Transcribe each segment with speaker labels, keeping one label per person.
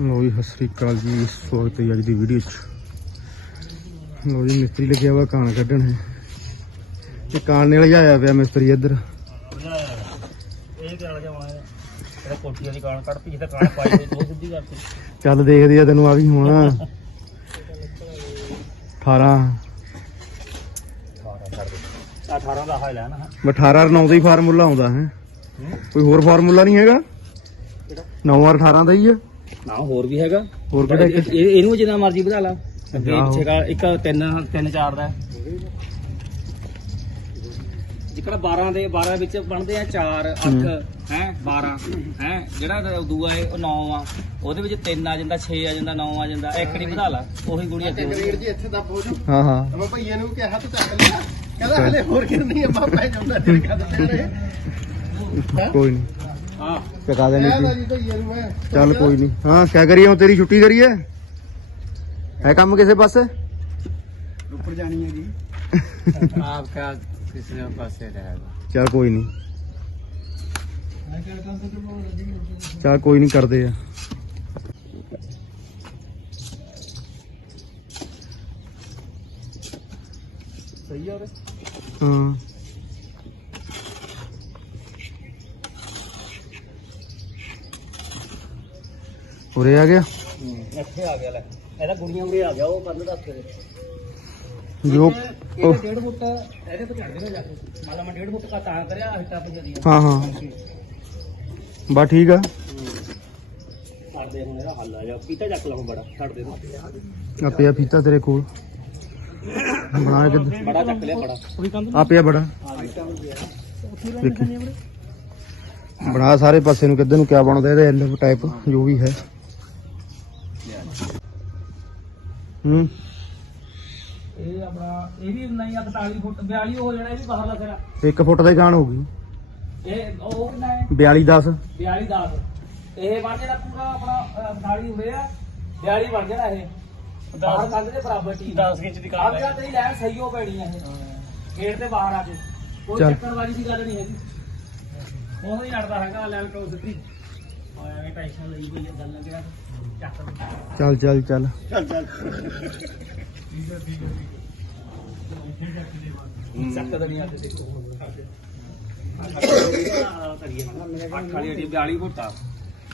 Speaker 1: ਲੋ ਜੀ, ਸਤਿ ਸ੍ਰੀ ਅਕਾਲ ਜੀ, ਸਵਾਗਤ ਹੈ ਅੱਜ ਦੀ ਵੀਡੀਓ 'ਚ। ਲੋ ਜੀ, ਮਿਸਤਰੀ ਲੱਗਿਆ ਵਾ ਕਾਣ ਕੱਢਣ। ਹੈ ਇਹ ਕਾਣ ਨੇ ਲਿਜਾਇਆ ਪਿਆ ਮਿਸਤਰੀ ਇੱਧਰ। ਚੱਲ ਦੇਖਦੇ ਆ ਤੈਨੂੰ, ਆ ਵੀ ਹੁਣ। 18
Speaker 2: 18 ਦਾ ਹਾਈ ਲੈਣਾ
Speaker 1: 18 9 ਦਾ ਹੀ ਫਾਰਮੂਲਾ ਆਉਂਦਾ ਹੈ। ਕੋਈ ਹੋਰ ਫਾਰਮੂਲਾ ਨਹੀਂ ਹੈਗਾ? 9 ਔਰ 18 ਦਾ ਹੀ ਹੈ।
Speaker 2: ਨਾ ਹੋਰ ਵੀ ਹੈਗਾ।
Speaker 1: ਹੋਰ ਕਿਹੜਾ ਇੱਕ?
Speaker 2: ਇਹ ਇਹਨੂੰ ਜਿੰਨਾ ਮਰਜ਼ੀ ਵਧਾ ਲਾ। ਅੱਗੇ
Speaker 1: ਆਹੋ।
Speaker 2: ਪਿੱਛੇ ਕਾ ਇੱਕ ਤਿੰਨ ਤਿੰਨ ਚਾਰ ਦਾ। ਜਿਕੜਾ 12 ਦੇ 12 ਵਿੱਚ ਬਣਦੇ ਆ 4 8
Speaker 1: ਹੂੰ।
Speaker 2: ਹੈ 12 ਹੈ ਜਿਹੜਾ ਦੂਆ ਹੈ ਉਹ 9 ਆ। ਉਹਦੇ ਵਿੱਚ 3 ਆ ਜਾਂਦਾ 6 ਆ ਜਾਂਦਾ 9 ਆ ਜਾਂਦਾ। ਇੱਕ ਨਹੀਂ ਵਧਾ ਲਾ ਉਹੀ ਗੁੜੀ ਅੱਗੇ
Speaker 3: ਵੀਰ ਜੀ ਇੱਥੇ ਦੱਬ ਹੋ ਜਾ
Speaker 1: ਹਾਂ ਹਾਂ।
Speaker 3: ਮੈਂ ਭਈਏ ਨੂੰ ਕਿਹਾ ਤੂੰ ਚੱਕ ਲਿਆ। ਕਹਿੰਦਾ ਹਲੇ ਹੋਰ ਕਿੰਨੀ ਅੰਮਾ ਪੈ ਜਾਂਦਾ ਤੇਰੇ ਕਦ ਤੇ
Speaker 1: ਕੋਈ ਨਹੀਂ
Speaker 2: ਹਾਂ
Speaker 1: ਚਕਾ ਦੇਣੀ
Speaker 3: ਕਹਿੰਦਾ
Speaker 1: ਸੀ
Speaker 3: ਜੀ ਭਈਏ ਨੂੰ ਮੈਂ
Speaker 1: ਚੱਲ ਕੋਈ ਨਹੀਂ ਹਾਂ ਕਿਆ ਕਰੀਏ ਹੁਣ ਤੇਰੀ ਛੁੱਟੀ ਕਰੀਏ ਹੈ ਕੰਮ ਕਿਸੇ ਪਾਸੇ
Speaker 3: ਉੱਪਰ ਜਾਣੀ ਹੈ ਜੀ
Speaker 2: ਆਪਕਾ ਕਿਸੇ ਪਾਸੇ ਰਹੇਗਾ
Speaker 1: ਚੱਲ ਕੋਈ ਨਹੀਂ ਚੱਲ ਕੋਈ ਨਹੀਂ ਕਰਦੇ ਆ
Speaker 2: ਸਹੀ ਆ
Speaker 1: ਹਾਂ ਉਰੇ ਆ ਗਿਆ?
Speaker 2: ਇੱਥੇ ਆ ਗਿਆ ਲੈ। ਇਹਦਾ ਗੁੜੀਆਂ ਉਰੇ ਆ ਗਿਆ ਉਹ ਬੰਦ ਦੱਸ ਦੇ
Speaker 1: ਜੋ
Speaker 2: ਇਹ
Speaker 1: ਉਹ,
Speaker 2: ਡੇਢ ਫੁੱਟ ਇਹਦੇ ਤੋਂ ਚੜ ਦੇਣਾ ਜਾ ਕੇ। ਮੰਨ ਲਾ ਮੈਂ ਡੇਢ ਫੁੱਟ ਦਾ ਤਾਂ ਕਰਿਆ ਹਿੱਟਾ ਪੰਜਾ
Speaker 1: ਹਾਂ ਹਾਂ। ਬਾ ਠੀਕ ਆ।
Speaker 2: ਛੱਡਦੇ ਹੁਣ ਇਹਦਾ ਹੱਲ ਆ ਜਾ। ਪੀਤਾ ਚੱਕ ਲਾ ਹੁਣ ਬੜਾ ਛੱਡ ਦੇ ਤੂੰ।
Speaker 1: ਆ ਪਿਆ ਫੀਤਾ ਤੇਰੇ ਕੋਲ। ਬਣਾ ਕੇ
Speaker 2: ਬੜਾ ਚੱਕ ਲਿਆ ਬੜਾ।
Speaker 1: ਆ ਪਿਆ ਬੜਾ ਬਣਾ ਸਾਰੇ ਪਾਸੇ ਨੂੰ ਕਿੱਧਰ ਨੂੰ ਕਿਆ ਬਣਦਾ ਇਹਦਾ ਐਲ ਟਾਈਪ ਜੋ ਵੀ ਹੈ। ਹੂੰ।
Speaker 2: ਇਹ ਆਪਣਾ ਇਹ ਵੀ ਨਹੀਂ ਆ 41 ਫੁੱਟ 42 ਹੋ ਜਾਣਾ ਇਹ ਵੀ ਬਾਹਰ ਲੱਗ ਰਿਹਾ
Speaker 1: 1 ਫੁੱਟ ਦਾ ਹੀ ਗਾਣ ਹੋ ਗਈ।
Speaker 2: ਇਹ ਉਹ ਕਿੰਨਾ ਹੈ?
Speaker 1: 42 10
Speaker 2: 42 10 ਇਹ ਬਣ ਜਿਹੜਾ ਪੂਰਾ ਆਪਣਾ ਫਾੜੀ ਹੋਏ ਆ 42 ਬਣ ਜਿਹੜਾ ਇਹ। ਬਾਹਰ ਕੰਧ ਦੇ ਬਰਾਬਰ ਠੀਕ। 10 ਇੰਚ ਦੀ ਕੰਧ ਹੈ। ਤੇਰੀ ਲੈਣ ਸਹੀ ਹੋ ਪੈਣੀ ਆ ਇਹ। ਗੇਟ ਦੇ ਬਾਹਰ ਆ ਕੇ। ਕੋਈ
Speaker 1: ਚੱਲ।
Speaker 2: ਚੱਕਰਵਾਜੀ ਦੀ ਗੱਲ ਨਹੀਂ ਹੈਗੀ। ਨਹੀਂ ਲੜਦਾ ਹੈਗਾ ਤੋਂ ਸਿੱਧੀ। ਆਇਆ ਐਵੇਂ ਟੈਨਸ਼ਨ ਲਈ ਕੋਈ ਗੱਲ ਲੱਗਿਆ। ਚੱਕ
Speaker 1: ਚੱਲ ਚੱਲ ਚੱਲ।
Speaker 3: ਚੱਲ ਚੱਲ।
Speaker 2: ਚੱਕ ਤਾਂ ਨਹੀਂ ਆਦੇ ਦੇਖੋ ਅੱਠ ਵਾਲੀ ਅੜੀ 42 ਫੁੱਟ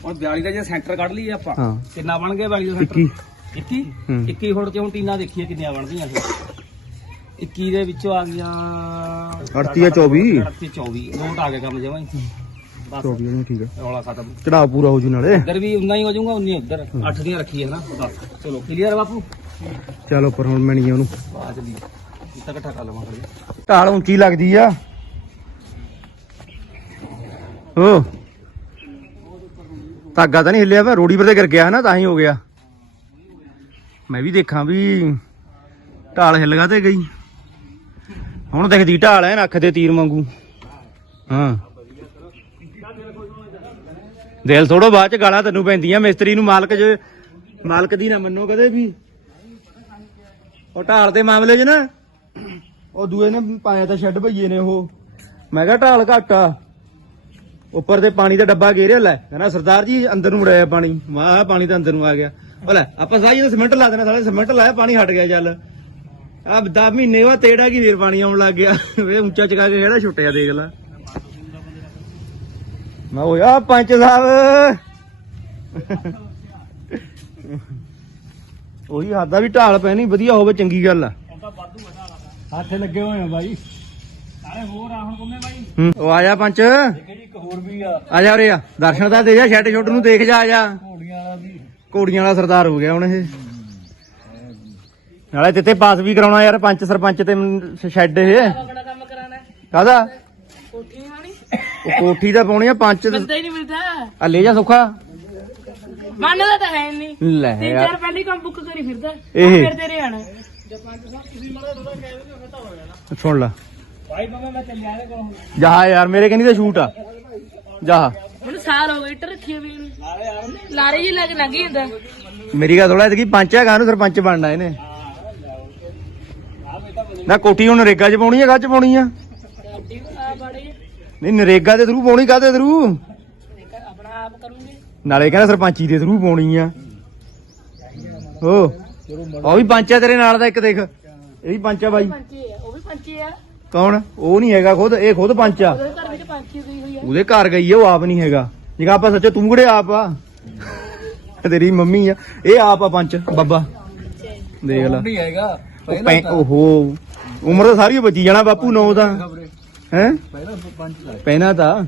Speaker 2: ਹੁਣ 42 ਦਾ ਜੇ ਸੈਂਟਰ ਕੱਢ ਲਈਏ ਆਪਾਂ
Speaker 1: ਹਾਂ।
Speaker 2: ਕਿੰਨਾ ਬਣ ਗਿਆ 42 ਦਾ ਸੈਂਟਰ?
Speaker 1: 21
Speaker 2: 21
Speaker 1: ਹੂੰ।
Speaker 2: 21 ਫੁੱਟ ਤੇ ਹੁਣ ਟੀਨਾਂ ਦੇਖੀਏ ਕਿੰਨੀਆਂ ਬਣਦੀਆਂ ਇਹ 21 ਦੇ ਵਿੱਚੋਂ ਆ ਗਿਆ
Speaker 1: 38 ਆ 24
Speaker 2: 38 24 ਨੋਟ ਆ ਗਿਆ ਕੰਮ ਜਮਾਂ ਹੀ।
Speaker 1: 24 ਨਹੀਂ ਠੀਕ ਆ।
Speaker 2: ਰੌਲਾ
Speaker 1: ਚੜਾ ਪੂਰਾ ਹੋ ਜੂ ਨਾਲੇ।
Speaker 2: ਇੱਧਰ ਵੀ ਉਨਾ ਹੀ ਹੋ ਜਾਊਗਾ ਉਨੀ ਉੱਧਰ। 8 ਦੀਆਂ ਰੱਖੀ ਹੈ ਨਾ ਚਲੋ ਕਲੀਅਰ ਬਾਪੂ?
Speaker 1: ਚੱਲ ਉੱਪਰ ਹੁਣ ਮੈਣੀ ਉਹਨੂੰ।
Speaker 2: ਆ ਚਲੀ ਇੱਥੇ ਇਕੱਠਾ ਕਰ
Speaker 1: ਢਾਲ ਉੱਚੀ ਲੱਗਦੀ ਆ? ਓ। ਧਾਗਾ ਤਾਂ ਨਹੀਂ ਹਿੱਲਿਆ ਵਾ ਰੋੜੀ ਪਰ ਤੇ ਗਿਰ ਗਿਆ ਨਾ ਤਾਂ ਹੀ ਹੋ ਗਿਆ। ਮੈਂ ਵੀ ਦੇਖਾਂ ਵੀ ਢਾਲ ਹਿੱਲ ਗਾ ਤੇ ਗਈ। ਹੁਣ ਦਿਖਦੀ ਢਾਲ ਐ ਅੱਖ ਤੇ ਤੀਰ ਵਾਂਗੂ। ਹਾਂ। ਦਿਲ ਥੋੜੋ ਬਾਅਦ ਚ ਗਾਲਾਂ ਤੈਨੂੰ ਪੈਂਦੀਆਂ, ਮਿਸਤਰੀ ਨੂੰ ਮਾਲਕ ਜੇ ਮਾਲਕ ਦੀ ਨਾ ਮੰਨੋ ਕਦੇ ਵੀ। ਉਹ ਢਾਲ ਦੇ ਮਾਮਲੇ 'ਚ ਨਾ, ਉਹ ਦੂਏ ਨੇ ਪਾਇਆ ਤਾਂ ਛੱਡ ਭਈਏ ਨੇ ਉਹ। ਮੈਂ ਕਿਹਾ ਢਾਲ ਘੱਟ ਆ। ਉੱਪਰ ਤੇ ਪਾਣੀ ਦਾ ਡੱਬਾ ਗੇਰਿਆ, ਲੈ, ਕਹਿੰਦਾ, ਸਰਦਾਰ ਜੀ, ਅੰਦਰ ਨੂੰ ਮੁੜਿਆ ਪਾਣੀ। ਵਾਹ ਪਾਣੀ ਤਾਂ ਅੰਦਰ ਨੂੰ ਆ ਗਿਆ। ਉਹ ਲੈ, ਆਪਾਂ ਸਾਰੀ ਇਹਦਾ ਸੀਮੈਂਟ ਲਾ ਦੇਣਾ, ਸਾਲੇ ਸੀਮੈਂਟ ਲਾਇਆ, ਪਾਣੀ ਹਟ ਗਿਆ, ਚੱਲ। ਆ 10 ਮਹੀਨੇ ਬਾਅਦ ਤੇੜਾ ਕੀ ਫੇਰ ਪਾਣੀ ਆਉਣ ਲੱਗ ਗਿਆ। ਵੇ ਉੱਚਾ ਚਕਾ ਕੇ ਕਿਹੜਾ ਛੁੱਟਿਆ, ਦੇਖ ਲੈ। ਮੈਂ ਹੋਇਆ ਪੰਚ ਸਾਹਿਬ। ਉਹੀ ਹੱਦਾ ਵੀ ਢਾਲ ਪੈਣੀ ਵਧੀਆ ਹੋਵੇ ਚੰਗੀ ਗੱਲ ਆ।
Speaker 2: ਹੱਥ ਲੱਗੇ ਹੋਏ ਆ ਬਾਈ। ਸਾਰੇ ਹੋਰ ਆ ਹੁਣ ਗੁੰਮੇ ਬਾਈ?
Speaker 1: ਹੂੰ ਉਹ ਆ ਜਾ ਪੰਚ।
Speaker 2: ਕਿਹੜੀ ਇੱਕ ਹੋਰ ਵੀ ਆ?
Speaker 1: ਆ ਜਾ ਉਰੇ ਆ ਦਰਸ਼ਨ ਤਾਂ ਦੇ ਜਾ ਛੱਡ ਛੁੱਟ ਨੂੰ ਦੇਖ ਜਾ ਆ ਜਾ।
Speaker 2: ਘੋੜੀਆਂ ਵਾਲਾ ਵੀ।
Speaker 1: ਘੋੜੀਆਂ ਵਾਲਾ ਸਰਦਾਰ ਹੋ ਗਿਆ ਹੁਣ ਇਹ। ਨਾਲੇ ਤੇਤੇ ਪਾਸ ਵੀ ਕਰਾਉਣਾ ਯਾਰ ਪੰਚ ਸਰਪੰਚ ਤੇ ਸ਼ੈੱਡ ਇਹ।
Speaker 4: ਬੜਾ ਕੰਮ ਕਰਾਣਾ
Speaker 1: ਕਾਹਦਾ?
Speaker 4: ਕੋਠੀ
Speaker 1: ਉਹ ਕੋਠੀ ਦਾ ਪਾਉਣੀ ਆ ਪੰਚ
Speaker 4: ਬੰਦਾ ਹੀ ਨਹੀਂ ਮਿਲਦਾ।
Speaker 1: ਆ ਲੈ ਜਾ ਸੁੱਖਾ।
Speaker 4: ਮੰਨਦਾ ਤਾਂ ਹੈ ਨਹੀਂ।
Speaker 1: ਲੈ
Speaker 4: ਤਿੰਨ
Speaker 1: ਯਾਰ।
Speaker 4: ਚਾਰ ਪਹਿਲੀ ਕੰਮ ਬੁੱਕ ਕਰੀ ਫਿਰਦਾ।
Speaker 1: ਇਹ।
Speaker 4: ਫਿਰ ਤੇਰੇ ਆਣਾ
Speaker 1: ਸੁਣ ਲੈ।
Speaker 2: ਭਾਈ ਬਾਬਾ ਮੈਂ ਚੱਲਿਆ
Speaker 1: ਜਾ ਯਾਰ ਮੇਰੇ ਕਹਿੰਦੀ ਤਾਂ ਸ਼ੂਟ ਆ। ਜਾ।
Speaker 4: ਹੁਣ ਸਾਲ ਹੋ ਗਏ ਇੱਟ ਰੱਖੀ ਹੋਈ ਨੂੰ। ਲਾਰੇ ਜੀ ਲੱਗ ਲੱਗ ਜਾਂਦਾ।
Speaker 1: ਮੇਰੀ ਗੱਲ ਥੋੜਾ ਇਤਕੀ ਪੰਚ ਹੈਗਾ ਨੂੰ ਸਰਪੰਚ ਬਣਨਾ ਇਹਨੇ। ਨਾ ਕੋਠੀ ਹੁਣ ਨਰੇਗਾ 'ਚ ਪਾਉਣੀ ਆ ਗੱਜ ਪਾਉਣੀ ਆ? ਨਹੀਂ ਨਰੇਗਾ ਦੇ ਥਰੂ ਪਾਉਣੀ ਕਾਹਦੇ ਥਰੂ
Speaker 4: ਆਪਣਾ ਆਪ ਕਰੂੰਗੇ।
Speaker 1: ਨਾਲੇ ਕਹਿੰਦਾ ਸਰਪੰਚੀ ਦੇ ਥਰੂ ਪਾਉਣੀ ਆ। ਓ ਉਹ ਵੀ ਪੰਚ ਆ ਤੇਰੇ ਨਾਲ ਦਾ ਇੱਕ ਦੇਖ। ਇਹ ਵੀ ਪੰਚ ਆ ਬਾਈ।
Speaker 4: ਪੰਚੇ ਆ ਉਹ ਵੀ ਪੰਚੇ ਆ।
Speaker 1: ਕੌਣ? ਉਹ ਨਹੀਂ ਹੈਗਾ ਖੁਦ ਇਹ ਖੁਦ ਪੰਚ ਆ।
Speaker 4: ਉਹਦੇ ਘਰ ਵਿੱਚ ਪੰਚੇ ਗਈ ਹੋਈ ਆ।
Speaker 1: ਉਹਦੇ ਘਰ ਗਈ ਆ ਉਹ ਆਪ ਨਹੀਂ ਹੈਗਾ। ਜਿਗਾ ਆਪਾਂ ਸੱਚੋ ਤੂੰ ਕਿਹੜੇ ਆਪ ਆ? ਤੇਰੀ ਮੰਮੀ ਆ। ਇਹ ਆਪ ਆ ਪੰਚ ਬੱਬਾ। ਦੇਖ ਲੈ।
Speaker 3: ਨਹੀਂ ਹੈਗਾ
Speaker 1: ਉਹ ਪੈ- ਓਹੋ ਉਮਰ ਤਾਂ ਸਾਰੀ ਬੱਜੀ ਜਾਣਾ ਬਾਪੂ ਨੌ ਦਾ ਹੈ?
Speaker 3: ਪਹਿਲਾਂ ਪੰਜ ਲੱਗ
Speaker 1: ਪਹਿਨਾ ਤਾਂ?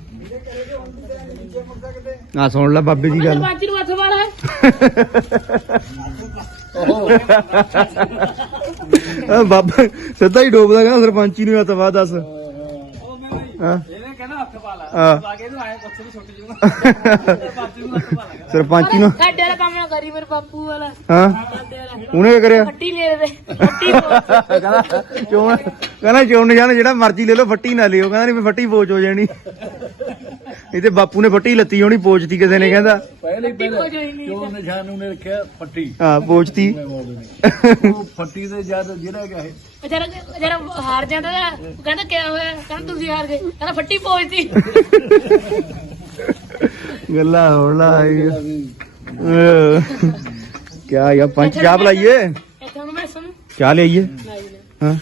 Speaker 1: ਆ ਸੁਣ ਲੈ ਬਾਬੇ ਦੀ ਗੱਲ।
Speaker 4: ਪੰਚੇ ਨੂੰ ਹੱਥ ਮਾਰਾ
Speaker 1: ਆ ਬਾਬਾ ਸਿੱਧਾ ਹੀ ਡੋਬਦਾ ਕਹਿੰਦਾ ਸਰਪੰਚੀ ਨੂੰ ਹੱਥ ਵਾ ਦੱਸ। ਹਾਂ।
Speaker 2: ਕਹਿੰਦਾ ਹੱਥ ਪਾ ਲਾ।
Speaker 1: ਹਾਂ।
Speaker 2: ਲਾ ਕੇ ਇਹਨੂੰ ਆਏ ਪੁੱਛ ਵੀ ਛੁੱਟ ਜੂਗਾ। ਪਾਪੀ ਨੂੰ ਹੱਥ ਪਾ ਲਾ
Speaker 1: ਸਰਪੰਚੀ ਨੂੰ
Speaker 4: ਸਾਡੇ ਵਾਲਾ ਕੰਮ ਨਾ ਕਰੀ ਮੇਰੇ ਬਾਪੂ ਵਾਲਾ।
Speaker 1: ਹਾਂ।
Speaker 4: ਸਾਡੇ ਵਾਲਾ
Speaker 1: ਉਹਨੇ ਕੀ ਕਰਿਆ?
Speaker 4: ਫੱਟੀ ਲੈ ਦੇ। ਫੱਟੀ ਪੋਚ।
Speaker 1: ਕਹਿੰਦਾ ਚੋਣ ਕਹਿੰਦਾ ਚੋਣ ਜਾਣ ਜਿਹੜਾ ਮਰਜ਼ੀ ਲੈ ਲਓ ਫੱਟੀ ਨਾ ਲਿਓ। ਕਹਿੰਦਾ ਨਹੀਂ ਫੱਟੀ ਪੋਚ ਹੋ ਜਾਣੀ। ਇਹ ਤੇ ਬਾਪੂ ਨੇ ਫੱਟੀ ਲੱਤੀ ਹੋਣੀ ਪੋਚਤੀ ਕਿਸੇ ਨੇ ਕਹਿੰਦਾ।
Speaker 3: ਪਹਿਲੇ
Speaker 4: ਫੱਟੀ ਨਹੀਂ
Speaker 3: ਜੋ ਨਿਸ਼ਾਨ ਨੂੰ ਨੇ ਰੱਖਿਆ ਪੱਟੀ
Speaker 1: ਹਾਂ ਪੋਚਤੀ।
Speaker 3: ਉਹ ਪੱਟੀ ਦੇ ਜਦ ਜਿਹੜਾ ਹੈਗਾ ਇਹ।
Speaker 4: ਜਰਾ ਜਰਾ ਹਾਰ ਜਾਂਦਾ ਤਾਂ ਕਹਿੰਦਾ ਕਿਆ ਹੋਇਆ? ਕਹਿੰਦਾ ਤੁਸੀਂ ਹਾਰ ਗਏ। ਕਹਿੰਦਾ ਫੱਟੀ ਪੋਚਦੀ
Speaker 1: ਗੱਲਾਂ ਹੋਣਾ ਕਿਆ ਯਾ ਪੰਜ ਚਾਹ ਬੁਲਾਈਏ?
Speaker 4: ਇੱਥੇ ਹੁਣ ਮੈਂ ਸੁਣ।
Speaker 1: ਚਾਹ ਲਿਆਈਏ?
Speaker 4: ਲਾਈ ਲੈ
Speaker 1: ਹਾਂ।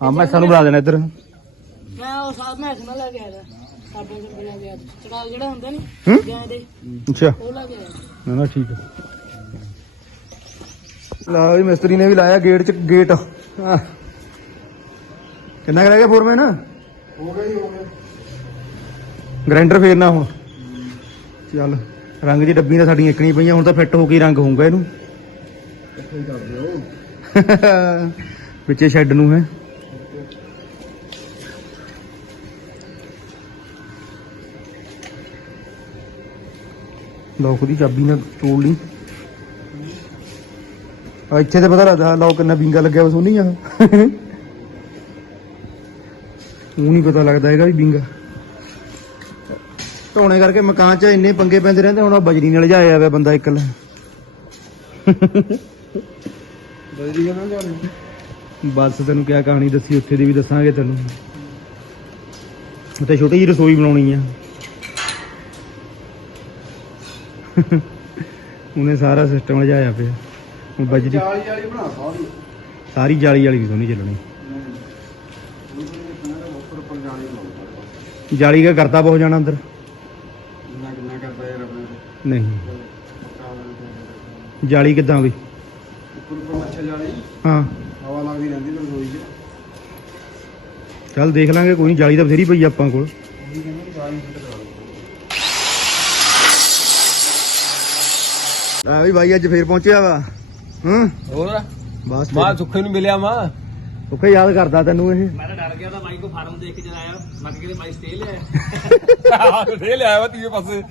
Speaker 1: ਹਾਂ ਮੈਂ ਸਾਨੂੰ ਬੁਲਾ ਦੇਣਾ ਇੱਧਰ।
Speaker 4: ਮੈਂ ਉਹ ਸਾਹ ਮੈਂ ਸੁਣਾ ਲਾ ਗਿਆ ਸਾਬਣ ਸੁਣ ਬਣਾ ਗਿਆ ਚੜਾ ਜਿਹੜਾ ਹੁੰਦਾ
Speaker 1: ਹੂੰ?
Speaker 4: ਨਹੀਂ ਗਾਂ ਦੇ
Speaker 1: ਅੱਛਾ।
Speaker 4: ਉਹ ਲਾ ਗਿਆ
Speaker 1: ਨਾ ਨਾ ਠੀਕ ਹੈ ਲਾ ਵੀ ਮਿਸਤਰੀ ਨੇ ਵੀ ਲਾਇਆ ਗੇਟ ਚ ਗੇਟ। ਹਾਂ। ਕਿੰਨਾ ਰਹਿ ਗਿਆ ਫੋਰਮੈਨ? ਹੋ ਗਿਆ ਜੀ ਹੋ ਗਿਆ। ਗ੍ਰਾਈਂਡਰ ਫੇਰਨਾ ਹੁਣ। ਚੱਲ ਰੰਗ ਦੀ ਡੱਬੀ ਤਾਂ ਸਾਡੀਆਂ ਇਕਣੀ ਪਈਆਂ ਹੁਣ ਤਾਂ ਫਿੱਟ ਹੋ ਕੇ ਰੰਗ ਹੋਊਗਾ ਇਹਨੂੰ। ਵਿੱਚੇ ਸ਼ੈੱਡ ਨੂੰ ਹੈ। ਲੋਕ ਦੀ ਚਾਬੀ ਨਾਲ ਤੋੜ ਲਈ। ਆ ਇੱਥੇ ਤੇ ਪਤਾ ਲੱਗਦਾ ਲੋਕ ਕਿੰਨਾ ਵਿੰਗਾ ਲੱਗਿਆ ਬਸ ਉਹਨੀ ਆ। ਉਹ ਨਹੀਂ ਪਤਾ ਲੱਗਦਾ ਹੈਗਾ ਵੀ ਵਿੰਗਾ ਧੋਣੇ ਕਰਕੇ ਮਕਾਨ 'ਚ ਇੰਨੇ ਪੰਗੇ ਪੈਂਦੇ ਰਹਿੰਦੇ ਹੁਣ ਆਹ ਬਜਰੀ ਨਾਲ ਜਾਇਆ ਹੋਇਆ ਬੰਦਾ ਇਕੱਲਾ
Speaker 3: ਜਾਣੀ
Speaker 1: ਬਸ ਤੈਨੂੰ ਕਿਆ ਕਹਾਣੀ ਦੱਸੀ ਉੱਥੇ ਦੀ ਵੀ ਦੱਸਾਂਗੇ ਤੈਨੂੰ। ਉੱਥੇ ਛੋਟੀ ਜਿਹੀ ਰਸੋਈ ਬਣਾਉਣੀ ਆ। ਉਹਨੇ ਸਾਰਾ ਸਿਸਟਮ ਲਜਾਇਆ ਪਿਆ। ਹੁਣ ਬਜਰੀ
Speaker 3: ਜਾਲੀ ਵਾਲੀ ਬਣਾ ਸਾਰੀ
Speaker 1: ਸਾਰੀ ਜਾਲੀ ਵਾਲੀ ਵੀ ਸੋਹਣੀ ਚੱਲਣੀ।
Speaker 3: ਉੱਪਰ ਉੱਪਰ ਜਾਲੀ
Speaker 1: ਕਾ ਕਰਤਾ ਬਹੁਤ ਜਾਣਾ ਅੰਦਰ।
Speaker 3: ਕਿੰਨਾ ਕਿੰਨਾ ਕਰਦਾ ਯਾਰ ਆਪਣੇ
Speaker 1: ਨਹੀਂ। ਜਾਲੀ ਕਿੱਦਾਂ ਵੀ
Speaker 3: ਉੱਪਰ ਮੱਛਰ ਜਾਲੀ।
Speaker 1: ਹਾਂ।
Speaker 3: ਹਵਾ ਲੱਗਦੀ ਰਹਿੰਦੀ ਰਸੋਈ 'ਚ।
Speaker 1: ਚੱਲ ਦੇਖ ਲਾਂਗੇ ਕੋਈ ਨਹੀਂ ਜਾਲੀ ਤਾਂ ਬਥੇਰੀ ਪਈ ਆ ਆਪਾਂ ਕੋਲ
Speaker 3: ਉਹੀ ਕਹਿੰਦੇ ਜਾਲੀ ਫਿੱਟ ਕਰਾ ਲਓ
Speaker 1: ਆ ਵੀ ਬਾਈ ਅੱਜ ਫੇਰ ਪਹੁੰਚਿਆ ਵਾ। ਹੂੰ?
Speaker 3: ਹੋਰ?
Speaker 1: ਬਸ
Speaker 3: ਮਾਂ ਸੁੱਖੇ ਨੂੰ ਮਿਲਿਆ ਮਾਂ।
Speaker 1: ਸੁੱਖੇ ਯਾਦ ਕਰਦਾ ਤੈਨੂੰ ਇਹ।
Speaker 2: ਮੈਂ ਤਾਂ ਡਰ ਗਿਆ ਤਾਂ ਬਾਈ ਕੋ ਫਾਰਮ ਦੇਖ ਕੇ ਜਲਾਇਆ ਮੈਂ ਕਿਹਾ ਕਿਤੇ ਬਾਈ ਸਟੇ ਲਿਆ
Speaker 3: ਦੇ ਲਿਆ ਵਾ ਤੀਏ ਪਾਸੇ।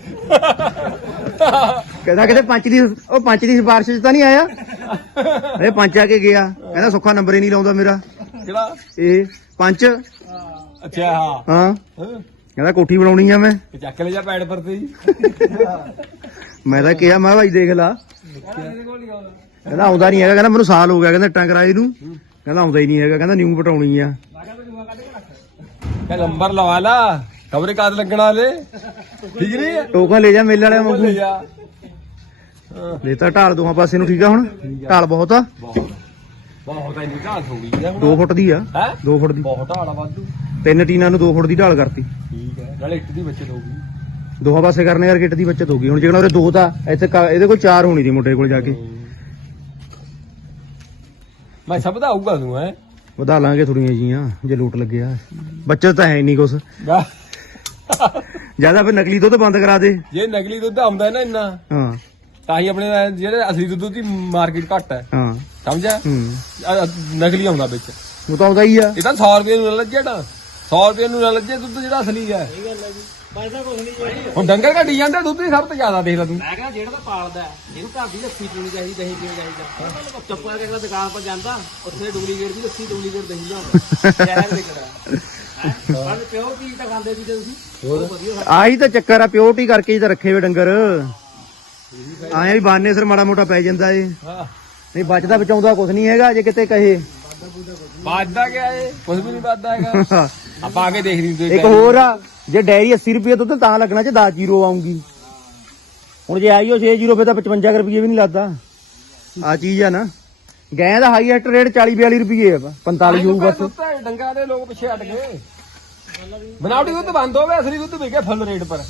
Speaker 1: ਕਹਿੰਦਾ ਕਿਤੇ ਪੰਚ ਦੀ ਉਹ ਪੰਚ ਦੀ ਸਿਫਾਰਿਸ਼ ਚ ਤਾਂ ਨਹੀਂ ਆਇਆ। ਅਰੇ ਪੰਚ ਆ ਕੇ ਗਿਆ। ਕਹਿੰਦਾ ਸੁੱਖਾ ਨੰਬਰ ਹੀ ਨਹੀਂ ਲਾਉਂਦਾ ਮੇਰਾ।
Speaker 3: ਕਿਹੜਾ?
Speaker 1: ਇਹ ਪੰਚ
Speaker 3: ਅੱਛਾ ਹਾਂ।
Speaker 1: ਹਾਂ। ਕਹਿੰਦਾ ਕੋਠੀ ਬਣਾਉਣੀ ਆ ਮੈਂ।
Speaker 3: ਚੱਕ ਲੈ ਜਾ ਪੈਡ ਪਰ ਤੇ ਜੀ।
Speaker 1: ਮੈਂ ਤਾਂ ਕਿਹਾ ਮੈਂ ਭਾਈ ਦੇਖ ਲਾ। ਕਹਿੰਦਾ ਆਉਂਦਾ ਨਹੀਂ ਹੈਗਾ ਕਹਿੰਦਾ ਮੈਨੂੰ ਸਾਲ ਹੋ ਗਿਆ ਕਹਿੰਦਾ ਇੱਟਾਂ ਕਰਾਏ ਨੂੰ। ਕਹਿੰਦਾ ਆਉਂਦਾ ਹੀ ਨਹੀਂ ਹੈਗਾ ਕਹਿੰਦਾ ਨਿਊ ਪਟਾਉਣੀ ਆ।
Speaker 3: ਕਹ ਨੰਬਰ ਲਵਾ ਲਾ ਖਬਰੇ ਕਾਦ ਲੱਗਣਾ ਲੈ ਠੀਕ ਨਹੀਂ
Speaker 1: ਟੋਕਾ ਲੈ ਜਾ ਮੇਲੇ ਵਾਲਿਆਂ
Speaker 3: ਲੈ
Speaker 1: ਵਾਂਗੂ।
Speaker 3: ਜਾ। ਹਾਂ,
Speaker 1: ਲੈਤਾ ਢਾਲ ਦੋਹਾਂ ਪਾਸੇ ਨੂੰ ਠੀਕ ਆ ਹੁਣ? ਢਾਲ ਬਹੁਤ ਆ।
Speaker 3: ਬਹੁਤ। ਬਹੁਤ ਇੰਨੀ ਢਾਲ ਹੋ ਗਈ ਹੈ
Speaker 1: 2 ਫੁੱਟ ਦੀ ਆ।
Speaker 3: ਹੈ?
Speaker 1: 2 ਫੁੱਟ ਦੀ।
Speaker 3: ਬਹੁਤ ਢਾਲ ਆ ਵਾਧੂ।
Speaker 1: ਤਿੰਨ ਟੀਨਾਂ ਨੂੰ 2 ਫੁੱਟ ਦੀ ਢਾਲ ਕਰਤੀ।
Speaker 3: ਠੀਕ ਹੈ ਨਾਲੇ ਇੱਟ ਦੀ ਬੱਚਤ ਹੋ ਗਈ।
Speaker 1: ਦੋਹਾਂ ਪਾਸੇ ਕਰਨੇ ਕਰਕੇ ਇੱਟ ਦੀ ਬੱਚਤ ਹੋ ਗਈ। ਹੁਣ ਜਿਹੜਾ ਉਹਰੇ ਦੋ ਤਾਂ ਇੱਥੇ ਕ- ਇਹਦੇ ਕੋਲ ਚਾਰ ਹੋਣੀ ਸੀ ਮੁੰਡੇ ਕੋਲ ਜਾ ਕੇ।
Speaker 3: ਮੈਂ ਸਭ ਦਾ ਆਊਗਾ ਤੂੰ ਹੈ?
Speaker 1: ਵਧਾ ਲਾਂਗੇ ਥੋੜੀਆਂ ਜੀਆਂ ਜੇ ਲੂਟ ਲੱਗਿਆ ਬੱਚਤ ਤਾਂ ਹੈ ਨਹੀਂ ਕੁਛ। ਜ਼ਿਆਦਾ ਫਿਰ ਨਕਲੀ ਦੁੱਧ ਬੰਦ ਕਰਾ ਦੇ।
Speaker 3: ਜੇ ਨਕਲੀ ਦੁੱਧ ਆਉਂਦਾ ਨਾ ਇੰਨਾ
Speaker 1: ਹਾਂ।
Speaker 3: ਤਾਂ ਹੀ ਆਪਣੇ ਜਿਹੜੇ ਅਸਲੀ ਦੁੱਧ ਦੀ ਮਾਰਕੀਟ ਘੱਟ ਹੈ।
Speaker 1: ਹਾਂ।
Speaker 3: ਸਮਝਿਆ?
Speaker 1: ਹੂੰ।
Speaker 3: ਨਕਲੀ ਆਉਂਦਾ ਵਿੱਚ।
Speaker 1: ਉਹ ਤਾਂ ਆਉਂਦਾ ਹੀ ਆ।
Speaker 3: ਇਹ ਤਾਂ 100 ਰੁਪਏ ਨੂੰ ਨਾ ਲੱਜੇ ਤਾਂ। 100 ਰੁਪਏ ਨੂੰ ਨਾ ਲੱਜੇ ਦੁੱਧ ਜਿਹੜਾ ਅਸਲੀ ਹੈ।
Speaker 2: ਪੈਸਾ ਕੁਝ ਨਹੀਂ ਚਾਹੀਦਾ
Speaker 3: ਹੁਣ ਡੰਗਰ ਘਟੀ ਜਾਂਦੇ ਦੁੱਧ ਹੀ ਸਭ ਤੋਂ ਜ਼ਿਆਦਾ ਦੇਖ ਲੈ ਤੂੰ।
Speaker 2: ਮੈਂ ਕਹਿੰਦਾ ਜਿਹੜਾ ਤਾਂ ਪਾਲਦਾ ਹੈ, ਇਹਨੂੰ ਘਰ ਦੀ ਲੱਸੀ ਪੀਣੀ ਚਾਹੀਦੀ ਦਹੀਂ ਪੀਣੀ ਚਾਹੀਦਾ ਚੁੱਪ ਕਰਕੇ ਅਗਲਾ ਦੁਕਾਨ ਪਰ ਜਾਂਦਾ ਉੱਥੇ ਡੁਪਲੀਕੇਟ ਦੀ ਲੱਸੀ ਡੁਪਲੀਕੇਟ ਦਹੀਂ ਲਿਆਉਂਦਾ ਜ਼ਹਿਰ ਵਿਕਦਾ ਹੈ? ਪਿਓ ਚੀਜ਼ ਤਾਂ ਖਾਂਦੇ ਸੀ ਤੁਸੀਂ? ਬਹੁਤ ਵਧੀਆ
Speaker 1: ਆਹੀ ਤਾਂ ਚੱਕਰ ਆ ਪਿਓਰਟੀ ਕਰਕੇ ਹੀ ਤਾਂ ਰੱਖੇ ਹੋਏ ਡੰਗਰ। ਆਏ ਵੀ ਬਾਨੇ ਸਰ ਮਾੜਾ ਮੋਟਾ ਪੈ ਜਾਂਦਾ ਏ। ਨਹੀਂ ਬਚਦਾ ਬਚਾਉਂਦਾ ਕੁਝ ਨਹੀਂ ਹੈਗਾ ਜੇ ਕਿਤੇ ਕਹੇ।
Speaker 3: ਵਾਦਾ ਗਿਆ ਇਹ ਕੁਝ ਵੀ ਨਹੀਂ ਵਾਦਾ ਹੈਗਾ। ਆਪਾਂ ਆ ਕੇ ਦੇਖ ਲਈ
Speaker 1: ਇੱਕ ਹੋਰ ਆ। ਜੇ ਡੈਰੀ 80 ਰੁਪਏ ਦੁੱਧ ਤਾਂ ਲੱਗਣਾ ਚ 10 ਜ਼ੀਰੋ ਆਉਂਗੀ ਹੁਣ ਜੇ ਆਈਓ 6 ਜ਼ੀਰੋ ਫੇ ਤਾਂ 55 ਰੁਪਏ ਵੀ ਨਹੀਂ ਲੱਗਦਾ। ਆ ਚੀਜ਼ ਆ ਨਾ। ਗੈਂ ਦਾ ਹਾਈਐਸਟ ਰੇਟ 40 42 ਰੁਪਏ ਆ 45 ਹੋਊ ਬਸ।
Speaker 3: ਡੰਗਰਾਂ ਦੇ ਲੋਕ ਪਿੱਛੇ ਹਟ ਗਏ। ਬਣਾਵਟੀ ਦੁੱਧ ਬੰਦ ਹੋਵੇ ਅਸਲੀ ਦੁੱਧ ਵਿਕਿਆ ਫੁੱਲ ਰੇਟ ਪਰ।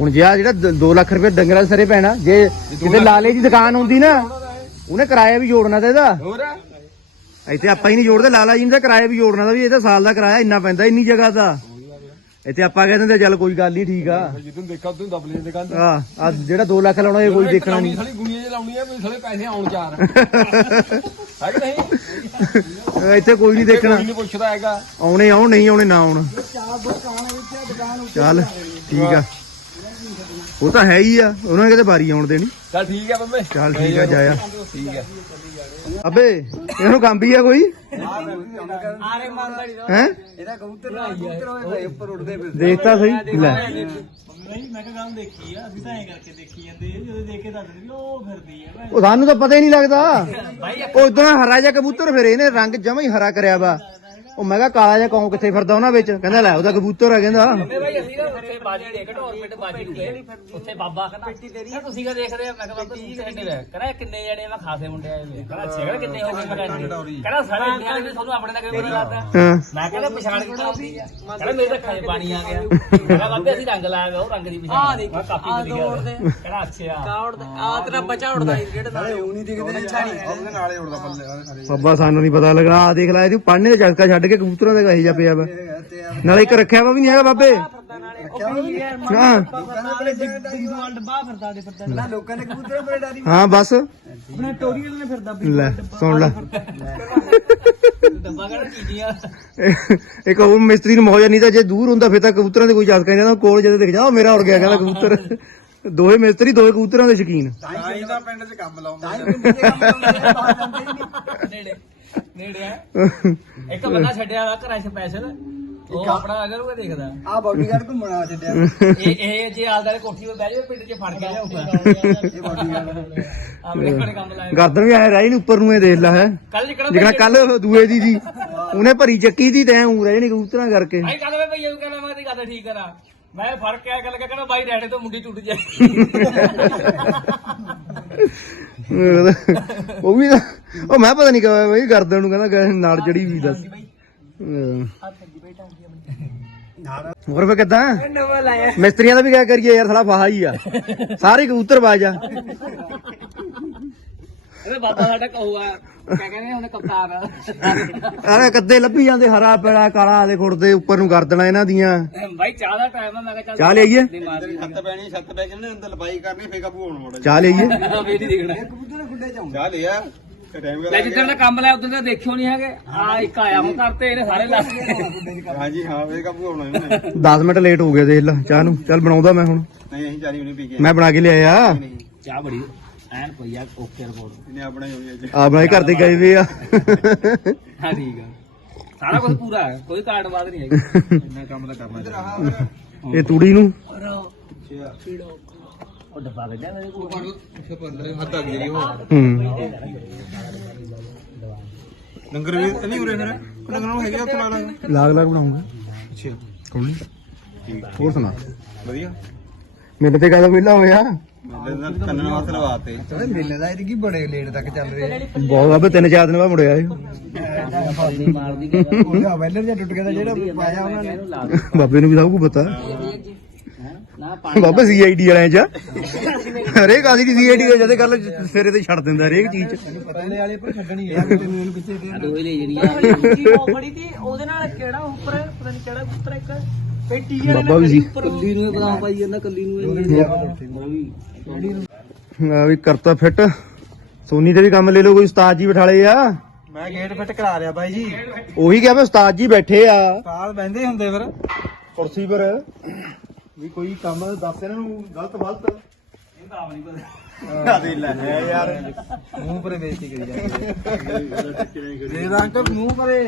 Speaker 1: ਹੁਣ ਜੇ ਆ ਜਿਹੜਾ 2 ਲੱਖ ਰੁਪਏ ਡੰਗਰਾਂ ਦੇ ਸਰੇ ਪੈਣਾ ਜੇ ਕਿਤੇ ਲਾਲੇ ਦੀ ਦੁਕਾਨ ਹੁੰਦੀ ਨਾ ਉਹਨੇ ਕਿਰਾਇਆ ਵੀ ਜੋੜਨਾ ਤੇ ਇਹਦਾ।
Speaker 3: ਹੋਰ?
Speaker 1: ਇੱਥੇ ਆਪਾਂ ਹੀ ਨਹੀਂ ਜੋੜਦੇ ਲਾਲਾ ਜੀ ਨੇ ਤਾਂ ਕਿਰਾਇਆ ਵੀ ਜੋੜਨਾ ਦਾ ਵੀ ਇਹਦਾ ਸਾਲ ਦਾ ਕਿਰਾਇਆ ਇੰਨਾ ਪੈਂਦਾ ਇੰਨੀ ਜਗ੍ਹਾ ਦਾ। ਇੱਥੇ ਆਪਾਂ ਕਹਿ ਦਿੰਦੇ ਚੱਲ ਕੋਈ ਗੱਲ ਨਹੀਂ ਠੀਕ ਆ।
Speaker 3: ਜਿੱਦੂ ਦੇਖਾ ਉਦੋਂ ਦਬ ਲੈਂਦੇ ਕੰਨ
Speaker 1: ਆ ਆ ਜਿਹੜਾ 2 ਲੱਖ ਲਾਉਣਾ ਇਹ ਕੋਈ ਦੇਖਣਾ ਨਹੀਂ।
Speaker 3: ਸਾਲੀ ਗੁਣੀਆਂ ਜੇ ਲਾਉਣੀ ਆ ਵੀ ਸਾਲੇ ਪੈਸੇ ਆਉਣ ਚਾਰ। ਹੈ ਕਿ ਨਹੀਂ?
Speaker 1: ਇੱਥੇ ਕੋਈ ਨਹੀਂ ਦੇਖਣਾ।
Speaker 3: ਕੋਈ ਨਹੀਂ ਪੁੱਛਦਾ ਹੈਗਾ।
Speaker 1: ਆਉਣੇ ਆਉਣ ਨਹੀਂ ਆਉਣੇ ਨਾ ਆਉਣ। ਚੱਲ ਠੀਕ ਆ। ਉਹ ਤਾਂ ਹੈ ਹੀ ਆ ਉਹਨਾਂ ਨੇ ਕਿਤੇ ਬਾਰੀ ਆਉਣ ਦੇਣੀ।
Speaker 3: ਚੱਲ ਠੀਕ ਹੈ ਬੰਬੇ
Speaker 1: ਚੱਲ ਠੀਕ ਆ ਜਾਇਆ।
Speaker 3: ਠੀਕ
Speaker 1: ਅਬੇ, ਇਹਨੂੰ ਕੰਮ ਵੀ ਆ ਕੋਈ?
Speaker 2: ਆਰੇ ਮੰਨਦਾ
Speaker 1: ਹੈ?
Speaker 2: ਇਹਦਾ ਕਬੂਤਰ ਨਾ ਕਬੂਤਰ ਹੋਏ ਉੱਪਰ ਉੱਡਦੇ ਫਿਰਦੇ
Speaker 1: ਦੇਖਤਾ ਸਹੀ, ਲੈ।
Speaker 2: ਨਹੀਂ ਮੈਂ ਕਿਹਾ ਗੱਲ ਦੇਖੀ ਆ ਅਸੀਂ ਤਾਂ ਐਂ ਕਰਕੇ ਦੇਖੀ ਜਾਂਦੇ ਜਦੋਂ ਦੇਖ ਕੇ ਦੱਸ ਦਿੰਦੇ ਉਹ ਫਿਰਦੀ ਆ
Speaker 1: ਉਹ ਸਾਨੂੰ ਤਾਂ ਪਤਾ ਹੀ ਨਹੀਂ ਲੱਗਦਾ। ਉਹ ਇਦਾਂ ਹਰਾ ਜਿਹਾ ਕਬੂਤਰ, ਫਿਰੇ ਇਹਨੇ ਰੰਗ ਜਮਾ ਹੀ ਹਰਾ ਕਰਿਆ ਵਾ। ਉਹ ਮੈਂ ਕਿਹਾ ਕਾਲਾ ਜਿਹਾ ਕੌਂ ਕਿੱਥੇ ਫਿਰਦਾ ਉਹਨਾਂ ਵਿੱਚ? ਕਹਿੰਦਾ ਲੈ ਉਹਦਾ ਕਬੂਤਰ ਆ ਕਹਿੰਦਾ।
Speaker 2: ਕਹਿੰਦੇ ਭਾਈ ਅਸੀਂ ਨਾ ਉੱਥੇ ਬਾਜੀ ਦੇ ਘਟੋਰ ਪਿੰਡ ਬਾਜੀ ਗਏ ਉੱਥੇ ਬਾਬਾ ਕਹਿੰਦਾ ਪੇਟੀ ਤੇਰੀ ਤੁਸੀਂ ਕਾ ਦੇਖਦੇ ਆ ਮੈਂ ਕਿਹਾ ਬਾਬਾ ਤੁਸੀਂ ਕਿੰਨੇ ਵੇ ਕਹਿੰਦਾ ਕਿੰਨੇ ਜਣੇ ਮੈਂ ਖਾਸੇ ਮੁੰਡੇ ਆਏ ਵੇ ਕਹਿੰਦਾ ਛੇੜ ਕਿੰਨੇ ਹੋ ਗਏ ਮੈਂ ਕਹਿੰਦਾ ਕਹਿੰਦਾ ਸਾਰੇ ਇੰਡੀਆ ਦੇ ਤੁਹਾਨੂੰ ਆਪਣੇ ਦਾ ਕਿਵੇਂ ਪਤਾ ਲੱਗਦਾ।
Speaker 1: ਹਾਂ।
Speaker 2: ਮੈਂ ਕਹਿੰਦਾ ਪਛਾਣ ਕਿੱਥੋਂ ਆਉਂਦੀ ਆ? ਕਹਿੰਦਾ ਮੇਰੇ ਅੱਖਾਂ 'ਚ ਪਾਣੀ ਆ ਗਿਆ। ਕਹਿੰਦਾ ਬਾਬੇ ਅਸੀਂ ਰੰਗ ਲਾਇਆ ਵਾ ਉਹ ਰੰਗ ਦੀ ਪਛਾਣ। ਆ ਦੇਖ ਆ ਕਾਪੀ ਮਿਲ ਗਿਆ ਕਹਿੰਦਾ ਅੱਛਾ।
Speaker 5: ਆ ਤੇਰਾ ਬੱਚਾ ਉੜਦਾ ਜਿਹੜਾ ਨਾਲੇ
Speaker 1: ਬੱਬਾ ਸਾਨੂੰ ਨਹੀਂ ਪਤਾ ਲੱਗਣਾ। ਆ ਦੇਖ ਲੈ ਇਹਦੀ ਪੜਨੇ ਦਾ ਚਸਕਾ ਛੱਡ ਕੇ ਕਬੂਤਰਾਂ ਦਾ ਕਹੀ ਜਾ ਪਿਆ ਵਾ। ਨਾਲੇ ਇੱਕ ਰੱਖਿਆ ਵਾ ਵੀ ਨਹੀਂ ਹੈਗਾ ਬਾਬੇ। ਹਾਂ
Speaker 2: ਨੇ
Speaker 1: ਬਸ।
Speaker 5: ਆਪਣੇ ਟੋਰੀਅਲ ਨੇ ਫਿਰਦਾ
Speaker 1: ਲੈ ਸੁਣ ਲੈ।
Speaker 2: ਡੱਬਾ ਕਹਿੰਦਾ ਚੀਜ਼ੀਆਂ
Speaker 1: ਇੱਕ ਉਹ ਮਿਸਤਰੀ ਨੂੰ ਮੌਜਾ ਨਹੀਂ ਤਾਂ ਜੇ ਦੂਰ ਹੁੰਦਾ ਫਿਰ ਤਾਂ ਕਬੂਤਰਾਂ ਦੇ ਕੋਈ ਚਸਕਾ ਨਹੀਂ ਜਾਂਦਾ ਕੋਲ ਜਦੋਂ ਦਿਖ ਜਾ ਉਹ ਮੇਰਾ ਉੜ ਗਿਆ ਕਹਿੰਦਾ ਕਬੂਤਰ। ਦੋਵੇਂ ਮਿਸਤਰੀ ਦੋਵੇਂ ਕਬੂਤਰਾਂ ਦੇ ਸ਼ਕੀਨ।
Speaker 2: ਨੇੜੇ। ਨੇੜੇ ਆ। ਇੱਕ ਬੰਦਾ ਛੱਡਿਆ ਵਾ ਘਰਾਂ 'ਚ ਸਪੈਸ਼ਲ ਉਹ ਆਪਣਾ ਅਗਰ ਉਹ ਦੇਖਦਾ।
Speaker 5: ਆ ਬਾਡੀਗਾਰਡ ਘੁੰਮਣਾ ਛੱਡਿਆ।
Speaker 2: ਇਹ ਇਹ ਜੇ ਆਲ ਵਾਲੇ ਕੋਠੀ 'ਤੇ ਬਹਿ ਜਾਵੇ ਪਿੰਡ 'ਚ ਫੜ ਕੇ ਲਿਆਊਗਾ।
Speaker 5: ਇਹ ਬਾਡੀਗਾਰਡ
Speaker 2: ਆਪਣੇ ਆਪਣੇ ਕੰਮ ਲਾਏ।
Speaker 1: ਗਰਦਨ ਵੀ ਆਇਆ ਰਹੀ ਨੀ ਉੱਪਰ ਨੂੰ ਇਹ ਦੇਖ ਲੈ ਹੈ।
Speaker 2: ਕੱਲ
Speaker 1: ਜਿਹੜਾ ਕੱਲ ਦੂਏ ਦੀ ਸੀ ਉਹਨੇ ਭਰੀ ਚੱਕੀ ਦੀ ਤੈਂ ਊ ਰਹਿ ਨਹੀਂ ਕਬੂਤਰਾਂ ਕਰਕੇ।
Speaker 2: ਭਾਈ ਕੱਲ ਵੇ ਭਈਆ ਨੂੰ ਕਹਿੰਦਾ ਮੈਂ ਤੇ ਗੱਲ ਠੀਕ ਕਰਾਂ ਮੈਂ ਫੜ ਕੇ ਆ ਕੇ ਲੱਗਾ ਕਹਿੰਦਾ ਬਾਈ ਰੈਡੇ ਤੋਂ ਮੁੰਡੀ ਟੁੱਟ ਜਾਏ।
Speaker 1: ਉਹ ਵੀ ਤਾਂ- ਉਹ ਮੈਂ ਪਤਾ ਨਹੀਂ ਕਹਾਂ ਬਈ ਗਰਦਨ ਨੂੰ ਕਹਿੰਦਾ ਨਾਲ ਚੜੀ ਵੀ ਦੱਸ। ਹੋਰ ਫੇ ਕਿਦਾਂ? ਮਿਸਤਰੀਆਂ ਦਾ ਵੀ ਕਿਆ ਕਰੀਏ ਯਾਰ ਸਾਲਾ ਫਾਹਾ ਹੀ ਆ। ਸਾਰੇ ਕਬੂਤਰ ਬਾਜ ਆ।
Speaker 2: ਇਹਦੇ ਬਾਬਾ ਸਾਡਾ ਕਹੂਗਾ ਕਿਆ ਕਹਿੰਦੇ ਹੁਣ ਕਪਤਾਰ ਆ
Speaker 1: ਆਰੇ ਕੱਦੇ ਲੱਭੀ ਜਾਂਦੇ ਹਰਾ ਪੀਲਾ ਕਾਲਾ ਦੇ ਖੁਰਦੇ ਉੱਪਰ ਨੂੰ ਕਰ ਦੇਣਾ ਇਹਨਾਂ ਦੀਆਂ।
Speaker 2: ਬਾਈ ਚਾਹ ਦਾ ਟਾਈਮ ਆ ਮੈਂ ਕਿਹਾ ਚੱਲ
Speaker 1: ਚਾਹ ਲਈਏ
Speaker 5: ਛੱਤ ਪੈਣੀ ਛੱਤ ਪੈ ਕੇ ਨੇ ਅੰਦਰ ਲਪਾਈ ਕਰਨੀ ਫੇਰ ਕਾਬੂ ਹੋਣ ਮੋੜ।
Speaker 1: ਚਾਹ ਲਈਏ
Speaker 5: ਚਾਹ ਲਿਆ ਟਾਈਮ
Speaker 2: ਲੈ ਜਿੱਦਣ ਦਾ ਕੰਮ ਲਿਆ ਉਦੋਂ ਦਾ ਦੇਖਿਓ ਨਹੀਂ ਹੈਗੇ। ਆ ਇੱਕ ਆਇਆ ਮੈਂ ਕਰਤੇ ਇਹਨੇ ਸਾਰੇ ਲੱਗ ਗਏ।
Speaker 5: ਹਾਂਜੀ ਹਾਂ ਫੇਰ ਕਾਬੂ ਹੋਣਾ ਇਹਨੇ।
Speaker 1: 10 ਮਿੰਟ ਲੇਟ ਹੋ ਗਏ ਦੇਖ ਲੈ ਚਾਹ ਨੂੰ। ਚੱਲ ਬਣਾਉਂਦਾ ਮੈਂ ਹੁਣ।
Speaker 5: ਨਹੀਂ ਅਸੀਂ ਚਾਰੀ ਨਹੀਂ ਪੀ ਕੇ
Speaker 1: ਮੈਂ ਬਣਾ ਕੇ ਲਿਆਇਆ।
Speaker 2: ਚਾਹ ਬੜੀ ਐਨ ਪਈ ਆ ਓਕੇ ਰਿਪੋਰਟ।
Speaker 5: ਇਹਨੇ ਆਪਣਾ ਹੀ ਹੋਈ ਅੱਜ
Speaker 1: ਆ ਬਣਾਈ ਘਰ ਦੇ ਗਏ ਵੇ ਆ।
Speaker 2: ਹਾਂ ਠੀਕ ਆ। ਸਾਰਾ ਕੁਝ ਪੂਰਾ ਹੈ ਕੋਈ ਕਾਰਡ ਬਾਦ ਨਹੀਂ ਹੈਗੀ।
Speaker 5: ਇੰਨਾ ਕੰਮ ਤਾਂ ਕਰਨਾ
Speaker 1: ਇਹ ਤੂੜੀ ਨੂੰ?
Speaker 2: ਉਹ ਡੱਬਾ ਕੱਢਿਆ ਮੇਰੇ ਕੋਲ।
Speaker 5: ਹੱਦ ਆ ਗਈ ਉਹ।
Speaker 1: ਹੂੰ।
Speaker 5: ਲੰਗਰ ਵੀ ਨਹੀਂ ਉਰੇ ਫਿਰ? ਲੰਗਰ ਨੂੰ ਹੈਗੇ ਉੱਥੇ ਲਾ ਲਾਂਗੇ
Speaker 1: ਲਾਗ ਲਾਗ ਬਣਾਉਂਗਾ।
Speaker 5: ਅੱਛਾ।
Speaker 1: ਕੌਣ ਨਹੀਂ ਹੋਰ ਸੁਣਾ।
Speaker 5: ਵਧੀਆ।
Speaker 1: ਮੇਰੇ ਤੇ ਕਦੋਂ ਵਿਹਲਾ ਹੋਇਆ?
Speaker 5: ਮੇਲੇ ਨਾਲ ਕੰਨਣ ਵਾਸਤੇ ਲਵਾਤੇ। ਮੇਲੇ ਦਾ ਇਹਦੀ ਬੜੇ ਲੇਟ ਤੱਕ ਚੱਲ ਰਿਹਾ
Speaker 1: ਬਹੁਤ ਆਵੇ ਤਿੰਨ ਚਾਰ ਦਿਨ ਬਾਅਦ ਮੁੜਿਆ ਇਹ।
Speaker 2: ਮਾਰਦੀ ਮਾਰਦੀ ਕੇ
Speaker 5: ਉਹਦਾ ਵੈਲਰ ਜਿਹਾ ਟੁੱਟ ਗਿਆ ਤਾਂ ਜਿਹੜਾ ਪਾਇਆ ਉਹਨਾਂ ਨੇ।
Speaker 2: ਲਾ
Speaker 1: ਬਾਬੇ ਨੂੰ ਵੀ ਸਭ ਕੁਝ ਪਤਾ। ਬਾਬੇ ਸੀਆਈਡੀ ਵਾਲਿਆਂ ਚ ਹਰੇਕ ਆਦੀ ਦੀ ਸੀਆਈਡੀ ਦੇ ਜਦੇ ਗੱਲ ਸਿਰੇ ਤੇ ਛੱਡ ਦਿੰਦਾ ਹਰੇਕ ਚੀਜ਼ ਚ।
Speaker 5: ਪਤਲੇ ਵਾਲੇ ਪਰ ਛੱਡਣੀ ਹੈ ਤੈਨੂੰ ਇਹਨੂੰ ਪਿੱਛੇ ਦੇ
Speaker 2: ਦੋਏ ਲੈ ਜਿਹੜੀਆਂ
Speaker 5: ਉਹ ਫੜੀ ਤੀ ਉਹਦੇ ਨਾਲ ਕਿਹੜਾ ਉੱਪਰ ਪਤਾ ਨਹੀਂ ਕਿਹੜਾ ਉੱਪਰ ਇੱਕ ਪੇਟੀ
Speaker 1: ਬਾਬਾ ਵੀ ਸੀ।
Speaker 2: ਕੱਲੀ ਨੂੰ ਬਦਾਮ ਪਾਈ ਜਾਂਦਾ ਕੱਲੀ ਨੂੰ
Speaker 1: ਆ ਵੀ ਕਰਤਾ ਫਿੱਟ। ਸੋਨੀ ਤੇ ਵੀ ਕੰਮ ਲੈ ਲਓ ਕੋਈ ਉਸਤਾਦ ਜੀ ਬਿਠਾਲੇ ਆ।
Speaker 5: ਮੈਂ ਗੇਟ ਫਿੱਟ ਕਰਾ ਰਿਹਾ ਬਾਈ ਜੀ।
Speaker 1: ਉਹੀ ਕਿਹਾ ਵੀ ਉਸਤਾਦ ਜੀ ਬੈਠੇ ਆ।
Speaker 5: ਸਾਲ ਬਹਿੰਦੇ ਹੁੰਦੇ ਫਿਰ।
Speaker 1: ਕੁਰਸੀ ਪਰ। ਵੀ ਕੋਈ ਕੰਮ ਦੱਸ ਇਹਨਾਂ ਨੂੰ ਗਲਤ ਗਲਤ
Speaker 5: ਦੇ ਲੈ ਯਾਰ। ਮੂੰਹ ਪਰੇ ਬੇਇੱਜ਼ਤੀ ਕਰੀ ਜਾਂਦੇ। ਦੇ ਦਾ ਅੰਕਲ ਮੂੰਹ ਪਰੇ।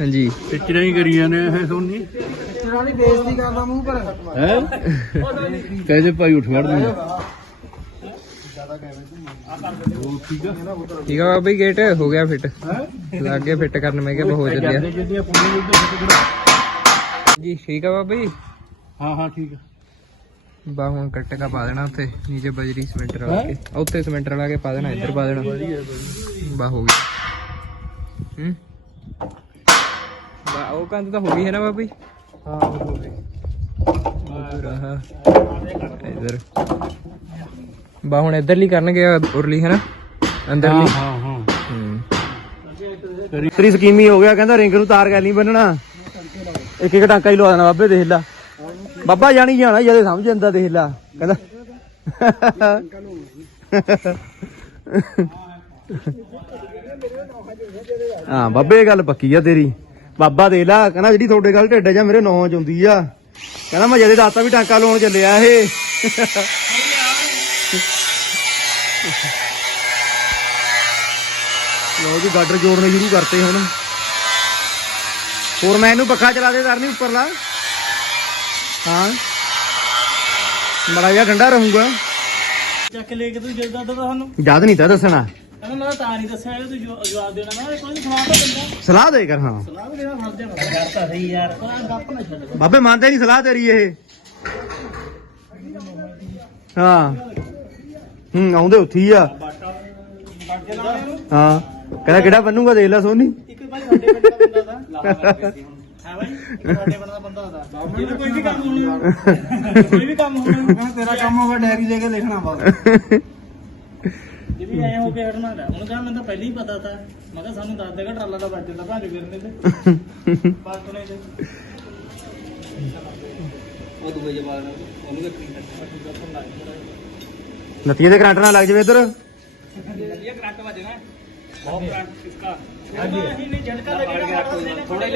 Speaker 1: ਹਾਂਜੀ।
Speaker 3: ਟਿੱਚਰਾਂ ਹੀ ਕਰੀਆਂ ਨੇ ਇਹ ਸੋਨੀ।
Speaker 5: ਨਹੀਂ ਬੇਇੱਜ਼ਤੀ ਕਰਦਾ ਮੂੰਹ ਪਰ।
Speaker 3: ਹੈ? ਕਹਿੰਦੇ ਭਾਈ ਉੱਠ ਵੜ ਦੂੰ
Speaker 6: ਠੀਕ ਆ? ਬਾਬਾ ਜੀ ਗੇਟ ਹੋ ਗਿਆ ਫਿੱਟ ਲੱਗ ਗਿਆ ਫਿੱਟ ਕਰਨ ਮੈਂ ਕਿਹਾ ਹੋ ਚੱਲਿਆ
Speaker 3: ਜਿੰਦੀਆਂ ਪੂਰੀ ਉੱਧਰ
Speaker 6: ਜੀ ਠੀਕ ਆ ਬਾਬਾ ਜੀ?
Speaker 3: ਹਾਂ ਹਾਂ ਠੀਕ ਆ।
Speaker 6: ਬਾ ਹੁਣ ਕੱਟਕਾ ਪਾ ਦੇਣਾ ਉੱਥੇ ਨੀਚੇ ਬਜਰੀ ਸਿਮੈਂਟ ਰਲਾ ਕੇ। ਉੱਥੇ ਸਿਮੈਂਟ ਰਲਾ ਕੇ ਪਾ ਦੇਣਾ ਇੱਧਰ ਪਾ ਦੇਣਾ। ਬਾ ਹੋ ਗਈ। ਹੂੰ? ਬਾ ਉਹ ਕੰਦ ਤਾਂ ਹੋ ਗਈ ਹੈ ਨਾ ਬਾਬੀ
Speaker 5: ਹਾਂ ਹੋ ਗਈ।
Speaker 6: ਇੱਧਰ। ਬਾ ਹੁਣ ਇੱਧਰਲੀ ਕਰਨਗੇ ਉਰਲੀ ਹੈ ਨਾ? ਅੰਦਰਲੀ?
Speaker 5: ਹਾਂ ਹਾਂ
Speaker 6: ਹੂੰ।
Speaker 1: ਤੇਰੀ ਸਕੀਮੀ ਹੋ ਗਿਆ ਕਹਿੰਦਾ ਰਿੰਗ ਨੂੰ ਤਾਰ ਗੱਲ ਨਹੀਂ ਬੰਨਣਾ। ਇੱਕ ਇੱਕ ਟਾਂਕਾ ਹੀ ਲਵਾ ਦੇਣਾ ਬਾਬੇ, ਦੇਖ ਲਾ। ਬਾਬਾ ਜਾਣੀ ਜਾਣਾ ਜਦੇ ਸਮਝ ਜਾਂਦਾ ਦੇਖ ਲਾ। ਕਹਿੰਦਾ ਹਾਂ, ਬਾਬੇ, ਇਹ ਗੱਲ ਪੱਕੀ ਆ ਤੇਰੀ। ਬਾਬਾ ਦੇ ਲਾ, ਕਹਿੰਦਾ ਜਿਹੜੀ ਤੁਹਾਡੇ ਗੱਲ ਢਿੱਡ ਜਾਂ ਮੇਰੇ ਨੌਂ ਚ ਹੁੰਦੀ ਆ। ਕਹਿੰਦਾ ਮੈਂ ਜਦੇ ਦਾਤਾ ਵੀ ਟਾਂਕਾ ਲਾਉਣ ਚੱਲਿਆ ਇਹ। ਲੋ ਜੀ, ਗਾਡਰ ਜੋੜਨੇ ਸ਼ੁਰੂ ਕਰਤੇ ਹੁਣ। ਹੋਰ ਮੈਂ ਇਹਨੂੰ ਪੱਖਾ ਚਲਾ ਦੇ ਕਰਨੀ ਉੱਪਰਲਾ। ਹਾਂ। ਬੜਾ ਜਿਹਾ ਠੰਡਾ ਰਹੂਗਾ।
Speaker 2: ਚੱਕ ਲੈ ਕੇ ਤੂੰ ਜਲਦਾ ਤਾਂ ਸਾਨੂੰ
Speaker 1: ਯਾਦ ਨਹੀਂ ਤਾਂ ਦੱਸਣਾ।
Speaker 2: ਕਹਿੰਦਾ ਮੈਂ ਤਾਂ ਨਹੀਂ ਦੱਸਿਆ ਇਹ ਤੂੰ ਜਵਾ- ਜਵਾਬ ਦੇਣਾ। ਮੈਂ ਕੋਈ ਸਵਾਲ ਤਾਂ ਦਿੰਦਾ
Speaker 1: ਸਲਾਹ ਦੇ ਕਰ ਹਾਂ।
Speaker 2: ਸਲਾਹ ਵੀ ਦੇਣਾ ਫਰਜ਼ ਹੈ ਯਾਰ ਤਾਂ ਸਹੀ ਯਾਰ ਕੋਈ ਗੱਪ ਨਾ ਛੱਡ
Speaker 1: ਬਾਬੇ ਮੰਨਦੇ ਨਹੀਂ ਸਲਾਹ ਤੇਰੀ ਇਹ। ਹਾਂ। ਹੂੰ ਆਉਂਦੇ ਉੱਥੀ ਆ। ਹਾਂ। ਕਹਿੰਦਾ ਕਿਹੜਾ ਬੰਨੂਗਾ ਦੇਖ ਲੈ ਸੋਨੀ।
Speaker 2: ਭਾਈ ਸਾਡੇ ਪਿੰਡ ਦਾ ਬੰਦਾ ਦਾ ਹਾਂ ਭਾਈ ਸਾਡੇ ਪਿੰਡ ਦਾ ਬੰਦਾ ਦਾ ਜਿਹਨੂੰ ਕੋਈ ਵੀ ਕੰਮ ਹੋਣਾ। ਕੋਈ ਵੀ ਕੰਮ ਹੋਣਾ।
Speaker 5: ਤੇਰਾ ਕੰਮ ਹੋਵੇ ਡਾਇਰੀ ਲੈ ਕੇ ਲਿਖਣਾ ਬਸ
Speaker 2: ਜੇ ਵੀ ਐ ਹੋ ਕੇ ਹਟਣਾ ਦਾ ਹੁਣ ਕਹਾਂ ਮੈਨੂੰ ਤਾਂ ਪਹਿਲਾਂ ਹੀ ਪਤਾ ਤਾਂ। ਮੈਂ ਕਿਹਾ ਸਾਨੂੰ ਦੱਸ ਦੇਗਾ ਟਰਾਲਾ ਦਾ ਬਜਟ ਦਾ ਭਾਂਜ ਫਿਰਨੇ ਤੇ ਬਸ ਉਹਨੇ ਤੇ ਉਹ ਦੂਜੇ ਜਵਾਨ ਉਹਨੂੰ ਵੀ
Speaker 1: ਨਤੀਏ ਦੇ ਕਰੰਟ ਨਾਲ ਲੱਗ ਜਵੇ ਇਧਰ।
Speaker 2: ਨਤੀਏ ਕਰੰਟ ਵੱਜਣਾ। ਬਹੁਤ ਕਰੰਟ। ਥੋੜਾ ਹੀ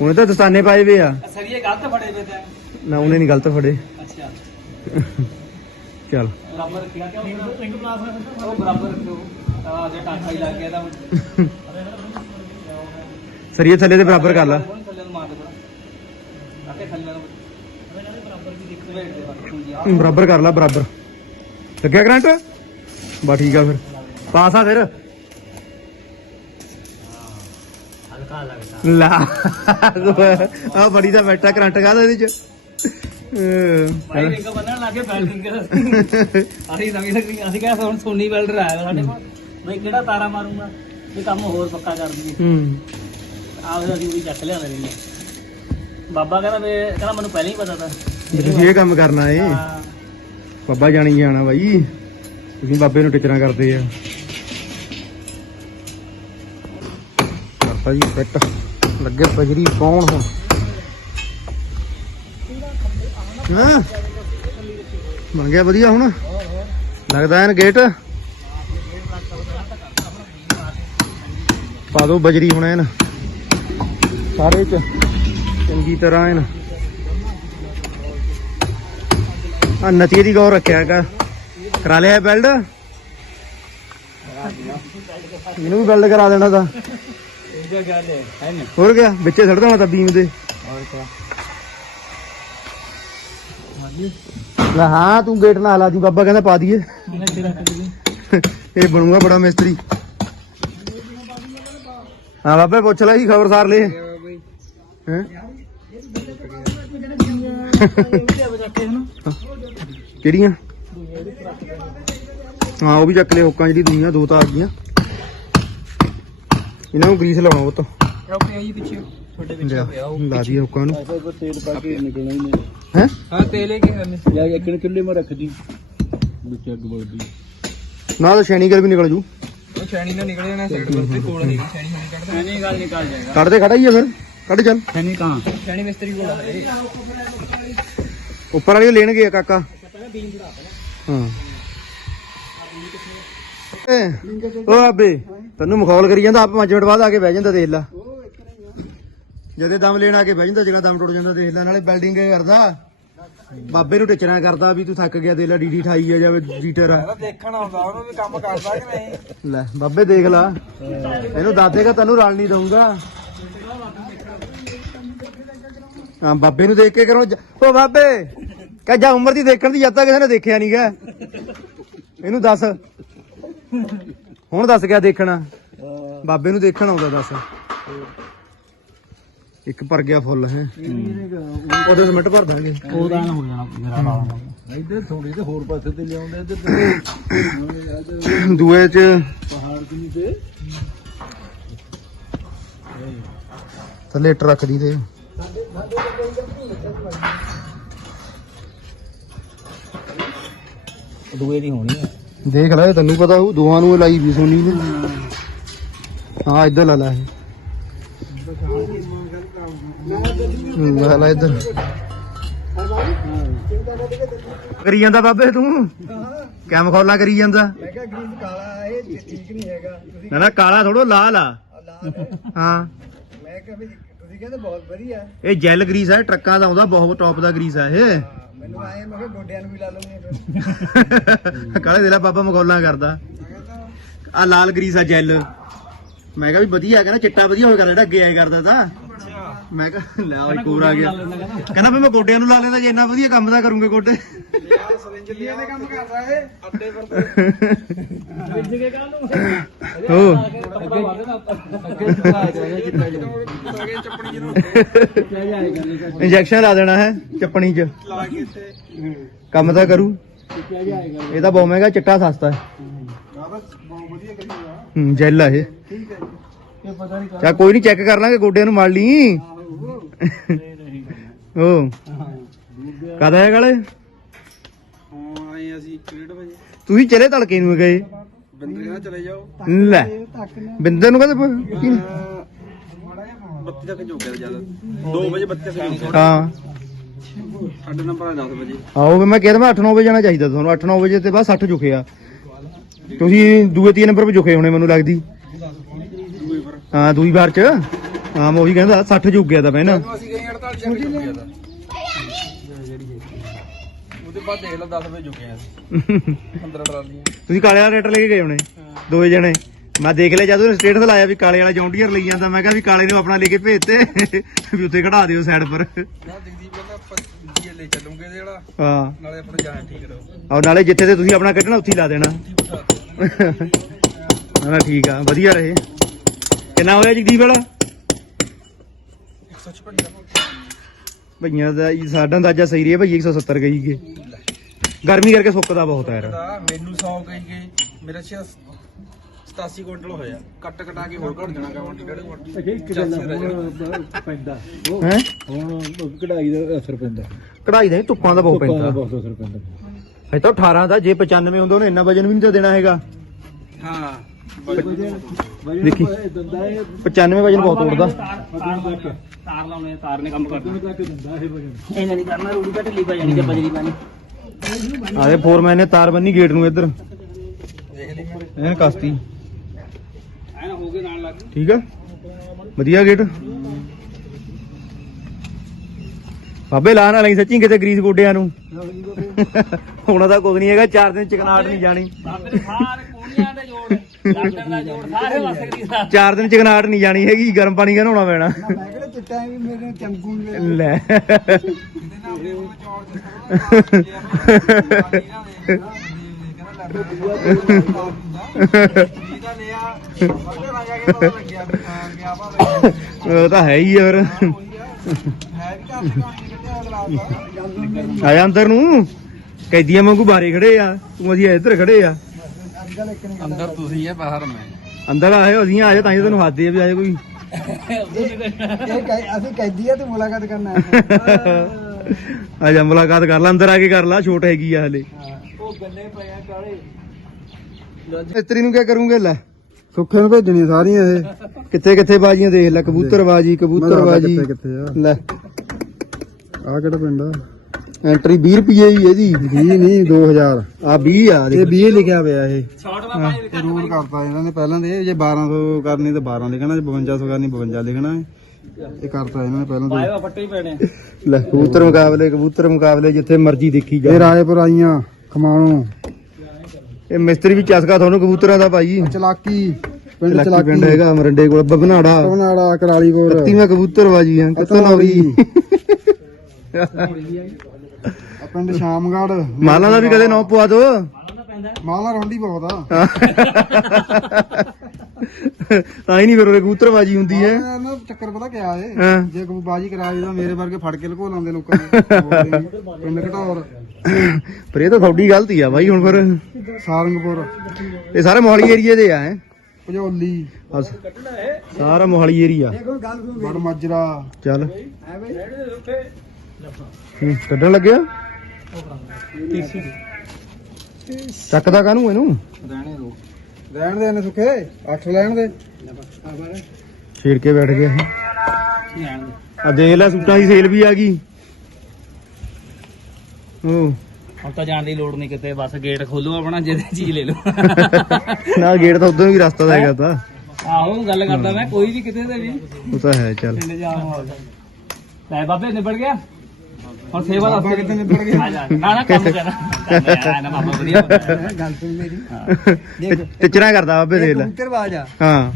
Speaker 1: ਉਹਨੇ ਤਾਂ ਦਸਤਾਨੇ ਪਾਏ ਵੇ ਆ।
Speaker 2: ਸਰ ਇਹ ਗਲਤ ਫੜੇ ਵੇ ਤਾਂ।
Speaker 1: ਨਾ ਉਹਨੇ ਨਹੀਂ ਗਲਤ ਫੜੇ।
Speaker 2: ਅੱਛਾ।
Speaker 1: ਚਲ।
Speaker 2: ਬਰਾਬਰ ਰੱਖਿਆ ਕਿਉਂ ਲਿੰਕ ਪਲਾਸ ਨਾ ਉਹ ਬਰਾਬਰ ਰੱਖੋ ਆ ਜੇ ਟਾਂਕਾ ਹੀ ਲੱਗ ਗਿਆ ਤਾਂ
Speaker 1: ਸਰੀਏ ਥੱਲੇ ਦੇ ਬਰਾਬਰ ਕਰ ਲਾ।
Speaker 2: ਥੱਲੇ ਨੂੰ ਮਾਰ ਦੇ ਥੋੜਾ ਅੱਗੇ ਥੱਲੇ ਨੂੰ।
Speaker 1: ਬਰਾਬਰ ਕਰ ਲਾ ਬਰਾਬਰ। ਲੱਗਿਆ ਕਰੰਟ? ਬਾ ਪਾਸ ਫਿਰ।
Speaker 2: ਹਲਕਾ ਲੱਗਦਾ
Speaker 1: ਲਾ। ਆ ਬੜੀ ਦਾ ਬੈਟਾ ਕਰੰਟ ਕਾਦਾ ਇਹਦੇ ਚ?
Speaker 2: ਭਾਈ ਇੱਕ ਬੰਦਾ ਲਾਗੇ ਬੈਲਡਿੰਗ ਅਸੀਂ ਨਵੀਂ ਸਕਦੀ ਅਸੀਂ ਕਿਹਾ ਹੁਣ ਸੋਨੀ ਬੈਲਡਰ ਆਇਆ ਸਾਡੇ ਕੋਲ। ਮੈਂ ਕਿਹੜਾ ਤਾਰਾ ਮਾਰੂੰਗਾ? ਕੰਮ ਹੋਰ ਪੱਕਾ ਕਰ ਮੇਰੇ ਬਾਬਾ ਕਹਿੰਦਾ ਮੈਨੂੰ ਪਹਿਲਾਂ ਹੀ ਪਤਾ ਤਾਂ।
Speaker 1: ਇਹ ਕੰਮ ਕਰਨਾ ਏ। ਬਾਬਾ ਜਾਣੀ ਬਾਈ। ਤੁਸੀਂ ਬਾਬੇ ਨੂੰ ਟਿਚਰਾਂ ਕਰਦੇ ਆ। ਕਰਤਾ ਜੀ ਫਿੱਟ ਲੱਗੇ ਬਜਰੀ ਪਾਉਣ ਹੁਣ। ਹਾਂ? ਬਣ ਗਿਆ ਵਧੀਆ ਹੁਣ। ਲੱਗਦਾ ਐਨ ਗੇਟ ਪਾ ਦੋ ਬਜਰੀ ਹੁਣ ਐਨ। ਸਾਰੇ ਚ। ਚੰਗੀ ਤਰ੍ਹਾਂ ਐਨ। ਆ ਨਤੀ ਦੀ ਗੌਰ ਰੱਖਿਆ ਹੈਗਾ। ਕਰਾ ਲਿਆ ਬਿਲਡ ਇਹਨੂੰ ਵੀ ਬਿਲਡ ਕਰਾ ਦੇਣਾ ਤਾਂ। ਹੋਰ ਗਿਆ ਵਿੱਚੇ ਛੱਡ ਦੇਣਾ ਤਾਂ ਬੀਮ ਦੇ। ਲੈ ਹਾਂ, ਤੂੰ ਗੇਟ ਨਾਲ ਲਾ ਦੀ, ਬਾਬਾ ਕਹਿੰਦਾ ਪਾ ਦਈਏ। ਇਹ ਬਣੂਗਾ ਬੜਾ ਮਿਸਤਰੀ। ਹਾਂ, ਬਾਬੇ, ਪੁੱਛ ਲੈ ਜੀ, ਖਬਰਸਾਰ ਲੈ। ਹੈਂ? ਕਿਹੜੀਆਂ? ਹਾਂ ਉਹ ਵੀ ਚੱਕ ਲੈ ਹੁੱਕਾਂ ਜਿਹੜੀ ਦੁਨੀਆ ਦੋ ਤਾਂ ਆ ਗਈਆਂ ਇਹਨਾਂ ਨੂੰ ਗਰੀਸ ਲਾਉਣਾ ਉਹ ਤੋਂ
Speaker 6: ਉਹ ਪਿਆ ਜੀ ਪਿੱਛੇ ਤੁਹਾਡੇ
Speaker 1: ਲਿਆ, ਲਾ ਦੀ ਹੁੱਕਾਂ ਨੂੰ।
Speaker 5: ਤੇਲ ਪਾ ਕੇ ਨਿਕਲਣਾ ਹੀ ਨਹੀਂ
Speaker 1: ਹੈ?
Speaker 6: ਹਾਂ ਤੇਲ ਹੀ ਕਿਹਾ ਮੈਂ
Speaker 5: ਜਾਂ ਇੱਕ ਕਿੱਲੇ ਮੈਂ ਰੱਖ ਦੀ ਵਿੱਚ ਅੱਗ ਬਲਦੀ।
Speaker 1: ਨਾ ਤਾਂ ਸ਼ੈਨੀਗਰ ਵੀ ਨਿਕਲ ਜੂ।
Speaker 6: ਉਹ ਛੈਣੀ ਨਾਲ ਨਿਕਲ ਜਾਣਾ ਸਾਈਡ ਪਰ ਤੇ ਕੋਲ ਹੈਗੀ ਛੈਣੀ ਹੁਣੀ ਕੱਢਦਾ।
Speaker 2: ਨਹੀਂ ਗੱਲ ਨਿਕਲ ਜਾਏਗਾ।
Speaker 1: ਕੱਢ ਦੇ ਖੜਾ ਹੀ ਆ ਫਿਰ। ਕੱਢ ਚੱਲ।
Speaker 5: ਨਹੀਂ ਕਹਾਂ?
Speaker 6: ਛੈਣੀ ਮਿਸਤਰੀ ਕੋਲ ਆ।
Speaker 1: ਉੱਪਰ ਵਾਲੀ ਲੈਣਗੇ ਕਾਕਾ। ਹਾਂ। ਓ ਆਬੇ ਤੈਨੂੰ ਮਖੌਲ ਕਰੀ ਜਾਂਦਾ ਆਪ 5 ਮਿੰਟ ਬਾਅਦ ਆ ਕੇ ਬਹਿ ਜਾਂਦਾ ਦੇਖ ਲੈ। ਜਦੇ ਦਮ ਲੈਣ ਆ ਕੇ ਬਹਿ ਜਾਂਦਾ ਜਿਹੜਾ ਦਮ ਟੁੱਟ ਜਾਂਦਾ ਦੇਖ ਲੈ ਨਾਲੇ ਬਿਲਡਿੰਗ ਕਰਦਾ। ਬਾਬੇ ਨੂੰ ਟਿਚਣਾ ਕਰਦਾ ਵੀ ਤੂੰ ਥੱਕ ਗਿਆ ਦੇਖ ਲੈ ਡੀਡੀ ਠਾਈ ਆ ਜਾਵੇ ਜੀਟਰ ਆ
Speaker 6: ਦੇਖਣ ਆਉਂਦਾ ਉਹਨੂੰ ਵੀ ਕੰਮ ਕਰਦਾ ਕਿ ਨਹੀਂ?
Speaker 1: ਲੈ ਬਾਬੇ ਦੇਖ ਲਾ। ਇਹਨੂੰ ਦੱਸ ਦੇਗਾ ਤੈਨੂੰ ਰਲ ਨਹੀਂ ਦਊਗਾ। ਹਾਂ ਬਾਬੇ ਨੂੰ ਦੇਖ ਕੇ ਕਰੋ। ਓ ਬਾਬੇ ਕਹ ਜਾ ਉਮਰ ਦੀ ਦੇਖਣ ਦੀ ਜਦ ਤੱਕ ਕਿਸੇ ਨੇ ਦੇਖਿਆ ਨਹੀਂਗਾ ਇਹਨੂੰ ਦੱਸ। ਹੁਣ ਦੱਸ ਗਿਆ ਦੇਖਣਾ? ਬਾਬੇ ਨੂੰ ਦੇਖਣ ਆਉਂਦਾ ਦੱਸ। ਇੱਕ ਭਰ ਗਿਆ ਫੁੱਲ ਹੈ। ਉਹਦੇ ਸਿਮਟ ਭਰ ਦਾਂਗੇ
Speaker 2: ਉਹ ਤਾਂ ਹੋ ਜਾਣਾ ਮੇਰਾ ਵਾਲਾ
Speaker 5: ਇੱਧਰ ਥੋੜੀ ਤੇ ਹੋਰ ਪਾਸੇ ਤੇ ਲਿਆਉਂਦੇ ਇੱਧਰ ਤੇ।
Speaker 1: ਦੂਏ ਚ
Speaker 5: ਪਹਾੜ ਦੀ ਤੇ
Speaker 1: ਥੱਲੇ ਇੱਟ ਰੱਖ ਦੀ ਤੇ।
Speaker 2: ਦੂਏ ਦੀ ਹੋਣੀ ਹੈ
Speaker 1: ਦੇਖ ਲੈ ਤੈਨੂੰ ਪਤਾ ਉਹ ਦੋਵਾਂ ਨੂੰ ਲਾਈ ਵੀ ਸੋਨੀ ਨੇ। ਹਾਂ ਇੱਧਰ ਲਾ ਲੈ। ਹੂੰ ਲਾ ਲੈ ਇੱਧਰ। ਕਰੀ ਜਾਂਦਾ ਬਾਬੇ ਤੂੰ। ਕਿਆ ਮਖੌਲਾ ਕਰੀ ਜਾਂਦਾ।
Speaker 5: ਮੈਂ ਕਿਹਾ ਗ੍ਰੀਨ ਕਾਲਾ ਇਹ ਠੀਕ ਨਹੀਂ ਹੈਗਾ ਤੁਸੀਂ
Speaker 1: ਨਾ ਨਾ ਕਾਲਾ ਥੋੜੋ ਲਾਲ ਆ। ਹਾਂ।
Speaker 5: ਮੈਂ ਕਿਹਾ ਵੀ ਤੁਸੀਂ ਕਹਿੰਦੇ ਬਹੁਤ ਵਧੀਆ।
Speaker 1: ਇਹ ਜੈਲ ਗਰੀਸ ਹੈ ਟਰੱਕਾਂ ਦਾ ਆਉਂਦਾ ਬਹੁਤ ਟੌਪ ਦਾ ਗਰੀਸ ਹੈ ਇਹ।
Speaker 5: ਮੈਨੂੰ ਆਏ ਮੈਂ ਕਿਹਾ ਗੋਡਿਆਂ ਨੂੰ ਵੀ ਲਾ ਲਵਾਂਗੇ ਫਿਰ।
Speaker 1: ਕਾਲੇ ਦੇ ਬਾਬਾ ਮਖੌਲਾ ਕਰਦਾ। ਆ ਲਾਲ ਗਰੀਸ ਆ ਜੈਲ। ਮੈਂ ਕਿਹਾ ਵੀ ਵਧੀਆ ਕਹਿੰਦਾ ਚਿੱਟਾ ਵਧੀਆ ਹੋਏਗਾ ਜਿਹੜਾ ਅੱਗੇ ਐ ਕਰਦਾ ਤਾਂ। ਮੈਂ ਕਿਹਾ ਲੈ ਆ ਇੱਕ ਹੋਰ ਆ ਗਿਆ। ਕਹਿੰਦਾ। ਵੀ ਮੈਂ ਗੋਡਿਆਂ ਨੂੰ ਲਾ ਲੈਂਦਾ ਜੇ ਇੰਨਾ ਵਧੀਆ ਕੰਮ ਦਾ ਕਰੂੰਗੇ ਗੋਡੇ।
Speaker 5: ਚੱਲੀਆਂ ਦੇ ਕੰਮ ਕਰਦਾ ਇਹ। ਅੱਡੇ ਪਰ
Speaker 2: ਵਿੱਜ ਕੇ ਕੱਲ ਨੂੰ।
Speaker 1: ਹੋ।
Speaker 2: ਅੱਗੇ
Speaker 5: ਅੱਗੇ ਸੁਧਾ ਜਾਏਗਾ ਜਿੱਤਾ ਜਾਏਗਾ ਚੱਪਣੀ ਜਿਹਨੂੰ
Speaker 1: ਇੰਜੈਕਸ਼ਨ ਲਾ ਦੇਣਾ ਹੈ ਚੱਪਣੀ 'ਚ।
Speaker 5: ਲਾ ਕੇ ਤੇ।
Speaker 1: ਕੰਮ ਤਾਂ ਕਰੂ। ਇਹ ਤਾਂ ਬਹੁਤ ਮਹਿੰਗਾ ਚਿੱਟਾ ਸਸਤਾ ਹੈ।
Speaker 5: ਬਾਬਾ ਬਹੁਤ ਵਧੀਆ ਕਰੀਗਾ
Speaker 1: ਹੂੰ ਜੈਲ ਆ ਇਹ। ਚਾ ਕੋਈ ਨਹੀਂ ਚੈੱਕ ਕਰ ਲਾਂਗੇ ਗੋਡਿਆਂ ਨੂੰ ਮਾਰ ਲਈ ਹੋ। ਕਦਾ ਹੈ ਕਾਲੇ?
Speaker 5: ਹਾਂ ਆਏ ਅਸੀਂ 1:30 ਵਜੇ।
Speaker 1: ਤੁਸੀਂ ਚਲੇ ਤੜਕੇ ਨੂੰ ਗਏ।
Speaker 5: ਬਿੰਦਰ ਕਹਿੰਦਾ ਚਲੇ ਜਾਓ।
Speaker 1: ਲੈ। ਬਿੰਦਰ ਨੂੰ ਕਹਿੰਦੇ
Speaker 5: ਬੱਤੀ ਤੱਕ ਜੋ ਗਿਆ ਜ਼ਿਆਦਾ। 2 ਵਜੇ ਬੱਤੀ ਤੱਕ
Speaker 1: ਹਾਂ।
Speaker 5: ਸਾਡੇ ਨੰਬਰ 10 ਵਜੇ।
Speaker 1: ਆਓ ਵੀ ਮੈਂ ਕਹਿੰਦਾ ਮੈਂ 8-9 ਵਜੇ ਜਾਣਾ ਚਾਹੀਦਾ ਤੁਹਾਨੂੰ। 8-9 ਵਜੇ ਤੇ ਬਾਅਦ 60 ਝੁਕਿਆ ਤੁਸੀਂ ਦੂਏ ਤੀਏ ਨੰਬਰ 'ਤੇ ਝੁਕੇ ਹੋਣੇ ਮੈਨੂੰ ਲੱਗਦੀ। ਹਾਂ ਦੂਈ ਵਾਰ 'ਚ। ਹਾਂ ਮੈਂ ਉਹੀ ਕਹਿੰਦਾ 60 ਝੁਕ ਗਿਆ ਤਾਂ ਮੈਂ ਨਾ।
Speaker 5: ਅਸੀਂ ਗਏ 48 ਚੱਕ ਕੇ ਗਿਆ ਤਾਂ। ਉਹਦੇ ਬਾਅਦ ਦੇਖ ਲਾ 10 ਵਜੇ ਜੁਕੇ ਆ 15 ਟਰਾਲੀਆਂ।
Speaker 1: ਤੁਸੀਂ ਕਾਲੇ ਵਾਲਾ ਰੇਟਰ ਲੈ ਕੇ ਗਏ ਹੋਣੇ ਦੋਏ ਜਣੇ। ਮੈਂ ਦੇਖ ਲਿਆ ਜਦੋਂ ਸਟੇਟਸ ਲਾਇਆ ਵੀ ਕਾਲੇ ਵਾਲਾ ਜੌਂਡੀਅਰ ਲਈ ਜਾਂਦਾ ਮੈਂ ਕਿਹਾ ਵੀ ਕਾਲੇ ਨੂੰ ਆਪਣਾ ਲੈ ਕੇ ਭੇਜਤੇ ਵੀ ਉੱਤੇ ਖੜਾ ਦਿਓ ਸਾਈਡ ਪਰ।
Speaker 5: ਨਾ ਜਗਦੀਪ ਕਹਿੰਦਾ ਆਪਾਂ ਜੀ ਲੈ ਚੱਲੂਗੇ ਜਿਹੜਾ
Speaker 1: ਹਾਂ।
Speaker 5: ਨਾਲੇ ਆਪਣਾ ਜਾਨ ਠੀਕ ਰਹੋ।
Speaker 1: ਔਰ ਨਾਲੇ ਜਿੱਥੇ ਤੇ ਤੁਸੀਂ ਆਪਣਾ ਕੱਢਣਾ ਉੱਥੇ ਹੀ ਲਾ ਦੇਣਾ। ਨਾ ਠੀਕ ਆ ਵਧੀਆ ਰਹੇ। ਕਿੰਨਾ ਹੋਇਆ ਜਗਦੀਪ ਵਾਲਾ?
Speaker 5: 156
Speaker 1: ਭਈਆਂ ਦਾ ਇਹ ਸਾਡਾ ਅੰਦਾਜ਼ਾ ਸਹੀ ਰਿਹਾ ਭਈ 170 ਗਈ ਗਏ। ਗਰਮੀ ਕਰਕੇ ਸੁੱਕਦਾ ਬਹੁਤ ਹੈ ਯਾਰ।
Speaker 5: ਦਾ ਮੈਨੂੰ 100 ਕਹੀ ਗਏ। ਮੇਰਾ 6 87 ਕੁਇੰਟਲ ਹੋਇਆ। ਕੱਟ ਕਟਾ ਕੇ ਹੋਰ ਘਟ ਜਾਣਾ ਕਾ ਡੇਢ ਕੁਇੰਟਲ।
Speaker 2: ਇੱਕ ਗੱਲ ਹੁਣ ਪੈਂਦਾ। ਉਹ
Speaker 1: ਹੈ?
Speaker 2: ਹੁਣ ਕਢਾਈ ਦਾ ਅਸਰ ਪੈਂਦਾ।
Speaker 1: ਕਢਾਈ ਦਾ ਨੀ, ਧੁੱਪਾਂ ਦਾ ਬਹੁਤ ਪੈਂਦਾ।
Speaker 2: ਬਹੁਤ ਅਸਰ ਪੈਂਦਾ।
Speaker 1: ਅਜੇ ਤਾਂ 18 ਦਾ ਜੇ 95 ਹੁੰਦਾ ਉਹਨੇ ਇੰਨਾ ਵਜਨ ਵੀ ਨਹੀਂ ਤਾਂ ਦੇਣਾ ਹੈਗਾ।
Speaker 5: ਹਾਂ।
Speaker 1: ਦੇਖੀ।
Speaker 2: ਦੰਦਾ ਇਹ
Speaker 1: 95 ਵਜਨ ਬਹੁਤ ਉੜਦਾ।
Speaker 2: ਤਾਰ ਲਾਉਣੇ ਤਾਰ ਨੇ ਕੰਮ ਕਰਦਾ ਤੱਕ ਦੰਦਾ ਇਹ ਵਜਨ
Speaker 7: ਇਹਨਾਂ ਨਹੀਂ ਕਰਨਾ ਰੂੜੀ ਘਟ ਲਈ ਜਾਣੀ ਤੇ ਬਜਰੀ ਪਾਣੀ
Speaker 1: ਆਦੇ ਫੋਰਮੈਨ ਨੇ ਤਾਰ ਬੰਨੀ ਗੇਟ ਨੂੰ ਇੱਧਰ।
Speaker 5: ਦੇਖ ਲਈ। ਮੈਂ
Speaker 1: ਐਨ ਕਸਤੀ।
Speaker 2: ਐਨ ਹੋ ਗਏ ਨਾਲ ਲੱਗ।
Speaker 1: ਠੀਕ ਆ? ਵਧੀਆ ਗੇਟ ਬਾਬੇ ਲਾ ਨਾ ਲਈ ਸੱਚੀ ਕਿਤੇ ਗਰੀਸ ਗੋਡਿਆਂ ਨੂੰ। ਹੁਣ ਤਾਂ ਕੁਝ ਨਹੀਂ ਹੈਗਾ ਚਾਰ ਦਿਨ ਚਿਕਨਾਟ ਨਹੀਂ ਜਾਣੀ। ਚਾਰ ਦਿਨ ਚਿਕਨਾਟ ਨਹੀਂ ਜਾਣੀ ਹੈਗੀ ਗਰਮ ਪਾਣੀ ਕਾ ਨਹਾਉਣਾ ਪੈਣਾ?
Speaker 5: ਵੀ
Speaker 1: ਲੈ। ਉਹ ਤਾਂ ਹੈ ਹੀ ਆ ਅੰਦਰ ਨੂੰ? ਕੈਦੀਆਂ ਵਾਂਗੂ ਬਾਰੇ ਖੜੇ ਆ। ਤੂੰ ਅਸੀਂ ਇੱਧਰ ਖੜੇ ਆ।
Speaker 5: ਅੰਦਰ ਤੁਸੀਂ ਆ ਬਾਹਰ ਮੈਂ।
Speaker 1: ਅੰਦਰ ਆਏ ਅਸੀਂ ਆ ਜਾ ਤਾਂ ਹੀ ਤੈਨੂੰ ਹੱਥ ਦੇ ਵੀ ਆਏ ਕੋਈ।
Speaker 5: ਇਹ ਕਹਿ- ਅਸੀਂ ਕੈਦੀ ਆ ਤੇ ਮੁਲਾਕਾਤ ਕਰਨਾ ਹੈ
Speaker 1: ਆ ਜਾ ਮੁਲਾਕਾਤ ਕਰ ਲੈ ਅੰਦਰ ਆ ਕੇ ਕਰ ਲੈ ਛੋਟ ਹੈਗੀ ਆ ਹਲੇ।
Speaker 2: ਉਹ ਗੰਨੇ ਪਏ ਆ ਕਾਲੇ।
Speaker 1: ਮਿਸਤਰੀ ਨੂੰ ਕੀ ਕਰੂੰਗੇ ਲੈ। ਸੁੱਖੇ ਨੂੰ ਭੇਜਣੀ ਸਾਰੀਆਂ ਇਹ। ਕਿੱਥੇ ਕਿੱਥੇ ਬਾਜੀਆਂ ਦੇਖ ਲੈ ਕਬੂਤਰ ਬਾਜੀ ਕਬੂਤਰ ਬਾਜੀ
Speaker 5: ਕਿੱਥੇ ਆ।
Speaker 1: ਲੈ।
Speaker 5: ਆ ਕਿਹੜਾ ਪਿੰਡ ਆ?
Speaker 1: ਐਂਟਰੀ 20 ਰੁਪਏ ਹੀ ਇਹਦੀ
Speaker 5: 20 ਨਹੀਂ 2000
Speaker 1: ਆ 20 ਆ
Speaker 5: ਇਹ 20 ਲਿਖਿਆ ਪਿਆ ਇਹ। ਇਹ ਰੂਲ ਕਰਤਾ ਇਹਨਾਂ ਨੇ ਪਹਿਲਾਂ ਦੇ ਜੇ 1200 ਕਰਨੀ ਤੇ 12 ਲਿਖਣਾ ਜੇ 5200 ਕਰਨੀ 52 ਲਿਖਣਾ ਹੈ। ਇਹ ਕਰਤਾ ਇਹਨਾਂ ਨੇ ਪਹਿਲਾਂ
Speaker 2: ਪਾਏ ਵਾ ਫੱਟੇ ਹੀ ਪੈਣੇ
Speaker 1: ਲੈ ਕਬੂਤਰ ਮੁਕਾਬਲੇ ਕਬੂਤਰ ਮੁਕਾਬਲੇ ਜਿੱਥੇ ਮਰਜ਼ੀ ਦੇਖੀ
Speaker 5: ਇਹ
Speaker 1: ਜਾ
Speaker 5: ਰਾਏਪੁਰ ਆਈਆਂ ਖਮਾਣੋ।
Speaker 1: ਇਹ ਮਿਸਤਰੀ ਵੀ ਚਸਕਾ ਤੁਹਾਨੂੰ ਕਬੂਤਰਾਂ ਦਾ ਭਾਈ।
Speaker 5: ਚਲਾਕੀ ਪਿੰਡ
Speaker 1: ਲੱਕੀ
Speaker 5: ਚਲਾਕੀ।
Speaker 1: ਪਿੰਡ ਹੈਗਾ ਮਰੰਡੇ ਕੋਲ ਬਬਨਾੜਾ
Speaker 5: ਕਵਨਾੜਾ ਕਰਾਲੀ ਕੋਲ।
Speaker 1: ਕੱਤੀਵੇਂ ਕਬੂਤਰ ਬਾਜੀ ਆ ਕਤਨੌਰੀ
Speaker 5: ਆ ਪਿੰਡ ਸ਼ਾਮਗੜ
Speaker 1: ਮਾਲਾਂ ਦਾ ਵੀ ਕਦੇ ਨਾਂ ਪਵਾ ਦੋ।
Speaker 5: ਮਾਲਾ ਰੌਂਡੀ ਬਹੁਤ ਆ।
Speaker 1: ਤਾਂ ਹੀ ਨਹੀਂ ਫਿਰ ਕਬੂਤਰਬਾਜੀ ਹੁੰਦੀ ਹੈ।
Speaker 5: ਨਾ ਚੱਕਰ ਪਤਾ ਕਿਆ ਏ?
Speaker 1: ਹਾਂ।
Speaker 5: ਜੇ ਕੋਈ ਬਾਜੀ ਕਰਾ ਜਿਹਦਾ ਮੇਰੇ ਵਰਗੇ ਫੜ ਕੇ ਲਕੋ ਲਾਉਂਦੇ ਲੋਕਾਂ ਨੂੰ ਪਿੰਡ ਘਟੌਰ।
Speaker 1: ਪਰ ਇਹ ਤਾਂ ਤੁਹਾਡੀ ਗਲਤੀ ਆ ਬਾਈ ਹੁਣ ਫਿਰ।
Speaker 5: ਸਾਰੰਗਪੁਰ।
Speaker 1: ਇਹ ਸਾਰੇ ਮੋਹਾਲੀ ਏਰੀਏ ਦੇ ਆ ਹੈ?
Speaker 5: ਭਜੋਲੀ।
Speaker 1: ਸਾਰਾ ਮੋਹਾਲੀ ਏਰੀਆ।
Speaker 5: ਬੜ ਮਾਜਰਾ
Speaker 1: ਚੱਲ ਹੂੰ, ਕੱਢਣ ਲੱਗਿਆ? ਚੱਕਦਾ ਕਾਹਨੂੰ ਇਹਨੂੰ?
Speaker 5: ਰਹਿਣੇ ਦੋ। ਰਹਿਣ ਦੇ ਇਹਨੇ ਸੁੱਖੇ ਅੱਠ ਲੈਣ ਦੇ।
Speaker 1: ਛੇੜ ਕੇ ਬੈਠ ਗਿਆ ਆ ਦੇਖ ਲੈ ਸੂਟਾਂ ਦੀ ਸੇਲ ਵੀ ਆ ਗਈ। ਉਹ
Speaker 2: ਹੁਣ ਤਾਂ ਜਾਣ ਦੀ ਲੋੜ ਨਹੀਂ ਕਿਤੇ ਬਸ ਗੇਟ ਖੋਲੋ ਆਪਣਾ ਜਿਹਦੇ ਚੀਜ਼ ਲੈ ਲਓ
Speaker 1: ਨਾ ਗੇਟ ਤਾਂ ਉਦੋਂ ਵੀ ਰਸਤਾ ਦਾ ਹੈਗਾ ਤਾਂ।
Speaker 2: ਆਹੋ ਗੱਲ ਕਰਦਾ ਮੈਂ ਕੋਈ ਵੀ ਕਿਤੇ ਤੇ ਵੀ।
Speaker 1: ਉਹ ਤਾਂ ਹੈ ਚੱਲ।
Speaker 2: ਲੈ ਬਾਬੇ ਨਿਬੜ ਗਿਆ? ਹੁਣ ਸੇਵਾ ਦੱਸ ਕਿਤੇ ਨਿਬੜ ਗਿਆ? ਆ ਜਾ ਨਾ ਨਾ ਕੰਮ ਕਰ। ਕੰਮ ਯਾਰ ਨਾ ਬਾਬਾ ਵਧੀਆ।
Speaker 5: ਗੱਲ ਸੁਣ ਮੇਰੀ।
Speaker 1: ਟਿਚਰਾ ਕਰਦਾ ਬਾਬੇ ਦੇਖ ਲੈ।
Speaker 5: ਆ।
Speaker 1: ਹਾਂ।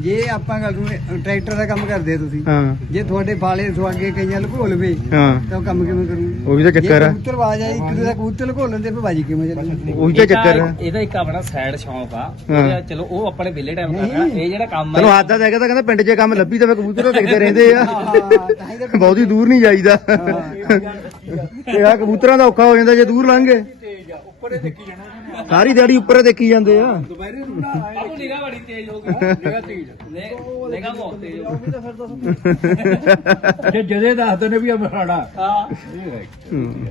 Speaker 5: ਜੇ ਆਪਾਂ ਗੱਲ ਨੂੰ ਟਰੈਕਟਰ ਦਾ ਕੰਮ ਕਰਦੇ ਆ ਤੁਸੀਂ
Speaker 1: ਹਾਂ।
Speaker 5: ਜੇ ਤੁਹਾਡੇ ਬਾਲੇ ਸੁਆਗੇ ਕਈਆਂ ਲੁਕੋ ਲਵੇ
Speaker 1: ਹਾਂ।
Speaker 5: ਤਾਂ ਉਹ ਕੰਮ ਕਿਵੇਂ ਕਰੂ?
Speaker 1: ਉਹ ਵੀ ਤਾਂ ਚੱਕਰ ਆ।
Speaker 5: ਕਬੂਤਰਬਾਜ ਆ ਇੱਕ ਦੂਜੇ ਦਾ ਕਬੂਤਰ ਲੁਕੋ ਲੈਂਦੇ ਫਿਰ ਬਾਜੀ ਕਿਵੇਂ ਚੱਲੂ?
Speaker 1: ਉਹੀ ਤਾਂ ਚੱਕਰ ਆ।
Speaker 2: ਇਹਦਾ ਇੱਕ ਆਪਣਾ ਸਾਈਡ ਸ਼ੌਂਕ ਆ। ਚਲੋ ਉਹ ਆਪਣੇ ਵਿਲੇ ਟਾਈਮ ਕਰਨਾ। ਇਹ ਜਿਹੜਾ ਕੰਮ
Speaker 1: ਤੈਨੂੰ
Speaker 2: ਆ
Speaker 1: ਹੱਥ ਦਾ ਹੈਗਾ ਤਾਂ ਕਹਿੰਦਾ ਪਿੰਡ 'ਚ ਕੰਮ ਲੱਭੀ ਤਾਂ ਕਬੂਤਰ ਤਾਂ ਦਿਖਦੇ ਰਹਿੰਦੇ ਆ।
Speaker 5: ਤਾਂ ਤਾਂ
Speaker 1: ਬਹੁਤੀ ਦੂਰ ਨਹੀਂ ਜਾਈਦਾ। ਇਹ ਆ ਕਬੂਤਰਾਂ ਦਾ ਔਖਾ ਹੋ ਜਾਂਦਾ ਜੇ ਦੂਰ ਲੰਘ ਗਏ। ਸਾਰੀ ਦਿਹਾੜੀ ਉੱਪਰ ਦੇਖੀ ਜਾਂਦੇ ਆ।
Speaker 2: ਆਹ ਨਿਗਾਹ ਬੜੀ ਤੇਜ਼ ਹੋ ਗਈ। ਨਿਗਾਹ ਤੇਜ਼ ਨਿਗਾਹ ਬਹੁਤ ਤੇਜ਼ ਹੋ ਗਈ
Speaker 3: ਜੇ ਜਦੇ ਦੱਸਦੇ ਨੇ ਵੀ ਆ ਮਰਾੜਾ।
Speaker 2: ਹਾਂ।
Speaker 1: ਹੂੰ।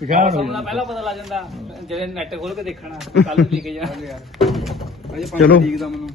Speaker 3: ਪਿਛਾੜ
Speaker 2: ਸਭ ਦਾ ਪਹਿਲਾਂ ਪਤਾ ਲੱਗ ਜਾਂਦਾ ਜਿਹੜੇ ਨੈਟ ਖੋਲ ਕੇ ਦੇਖਣਾ ਕੱਲ ਨੂੰ ਲੈ ਕੇ ਜਾਣਾ।
Speaker 5: ਅਜੇ
Speaker 1: ਚਲੋ।
Speaker 5: ਤਰੀਕ ਦਾ ਮੈਨੂੰ।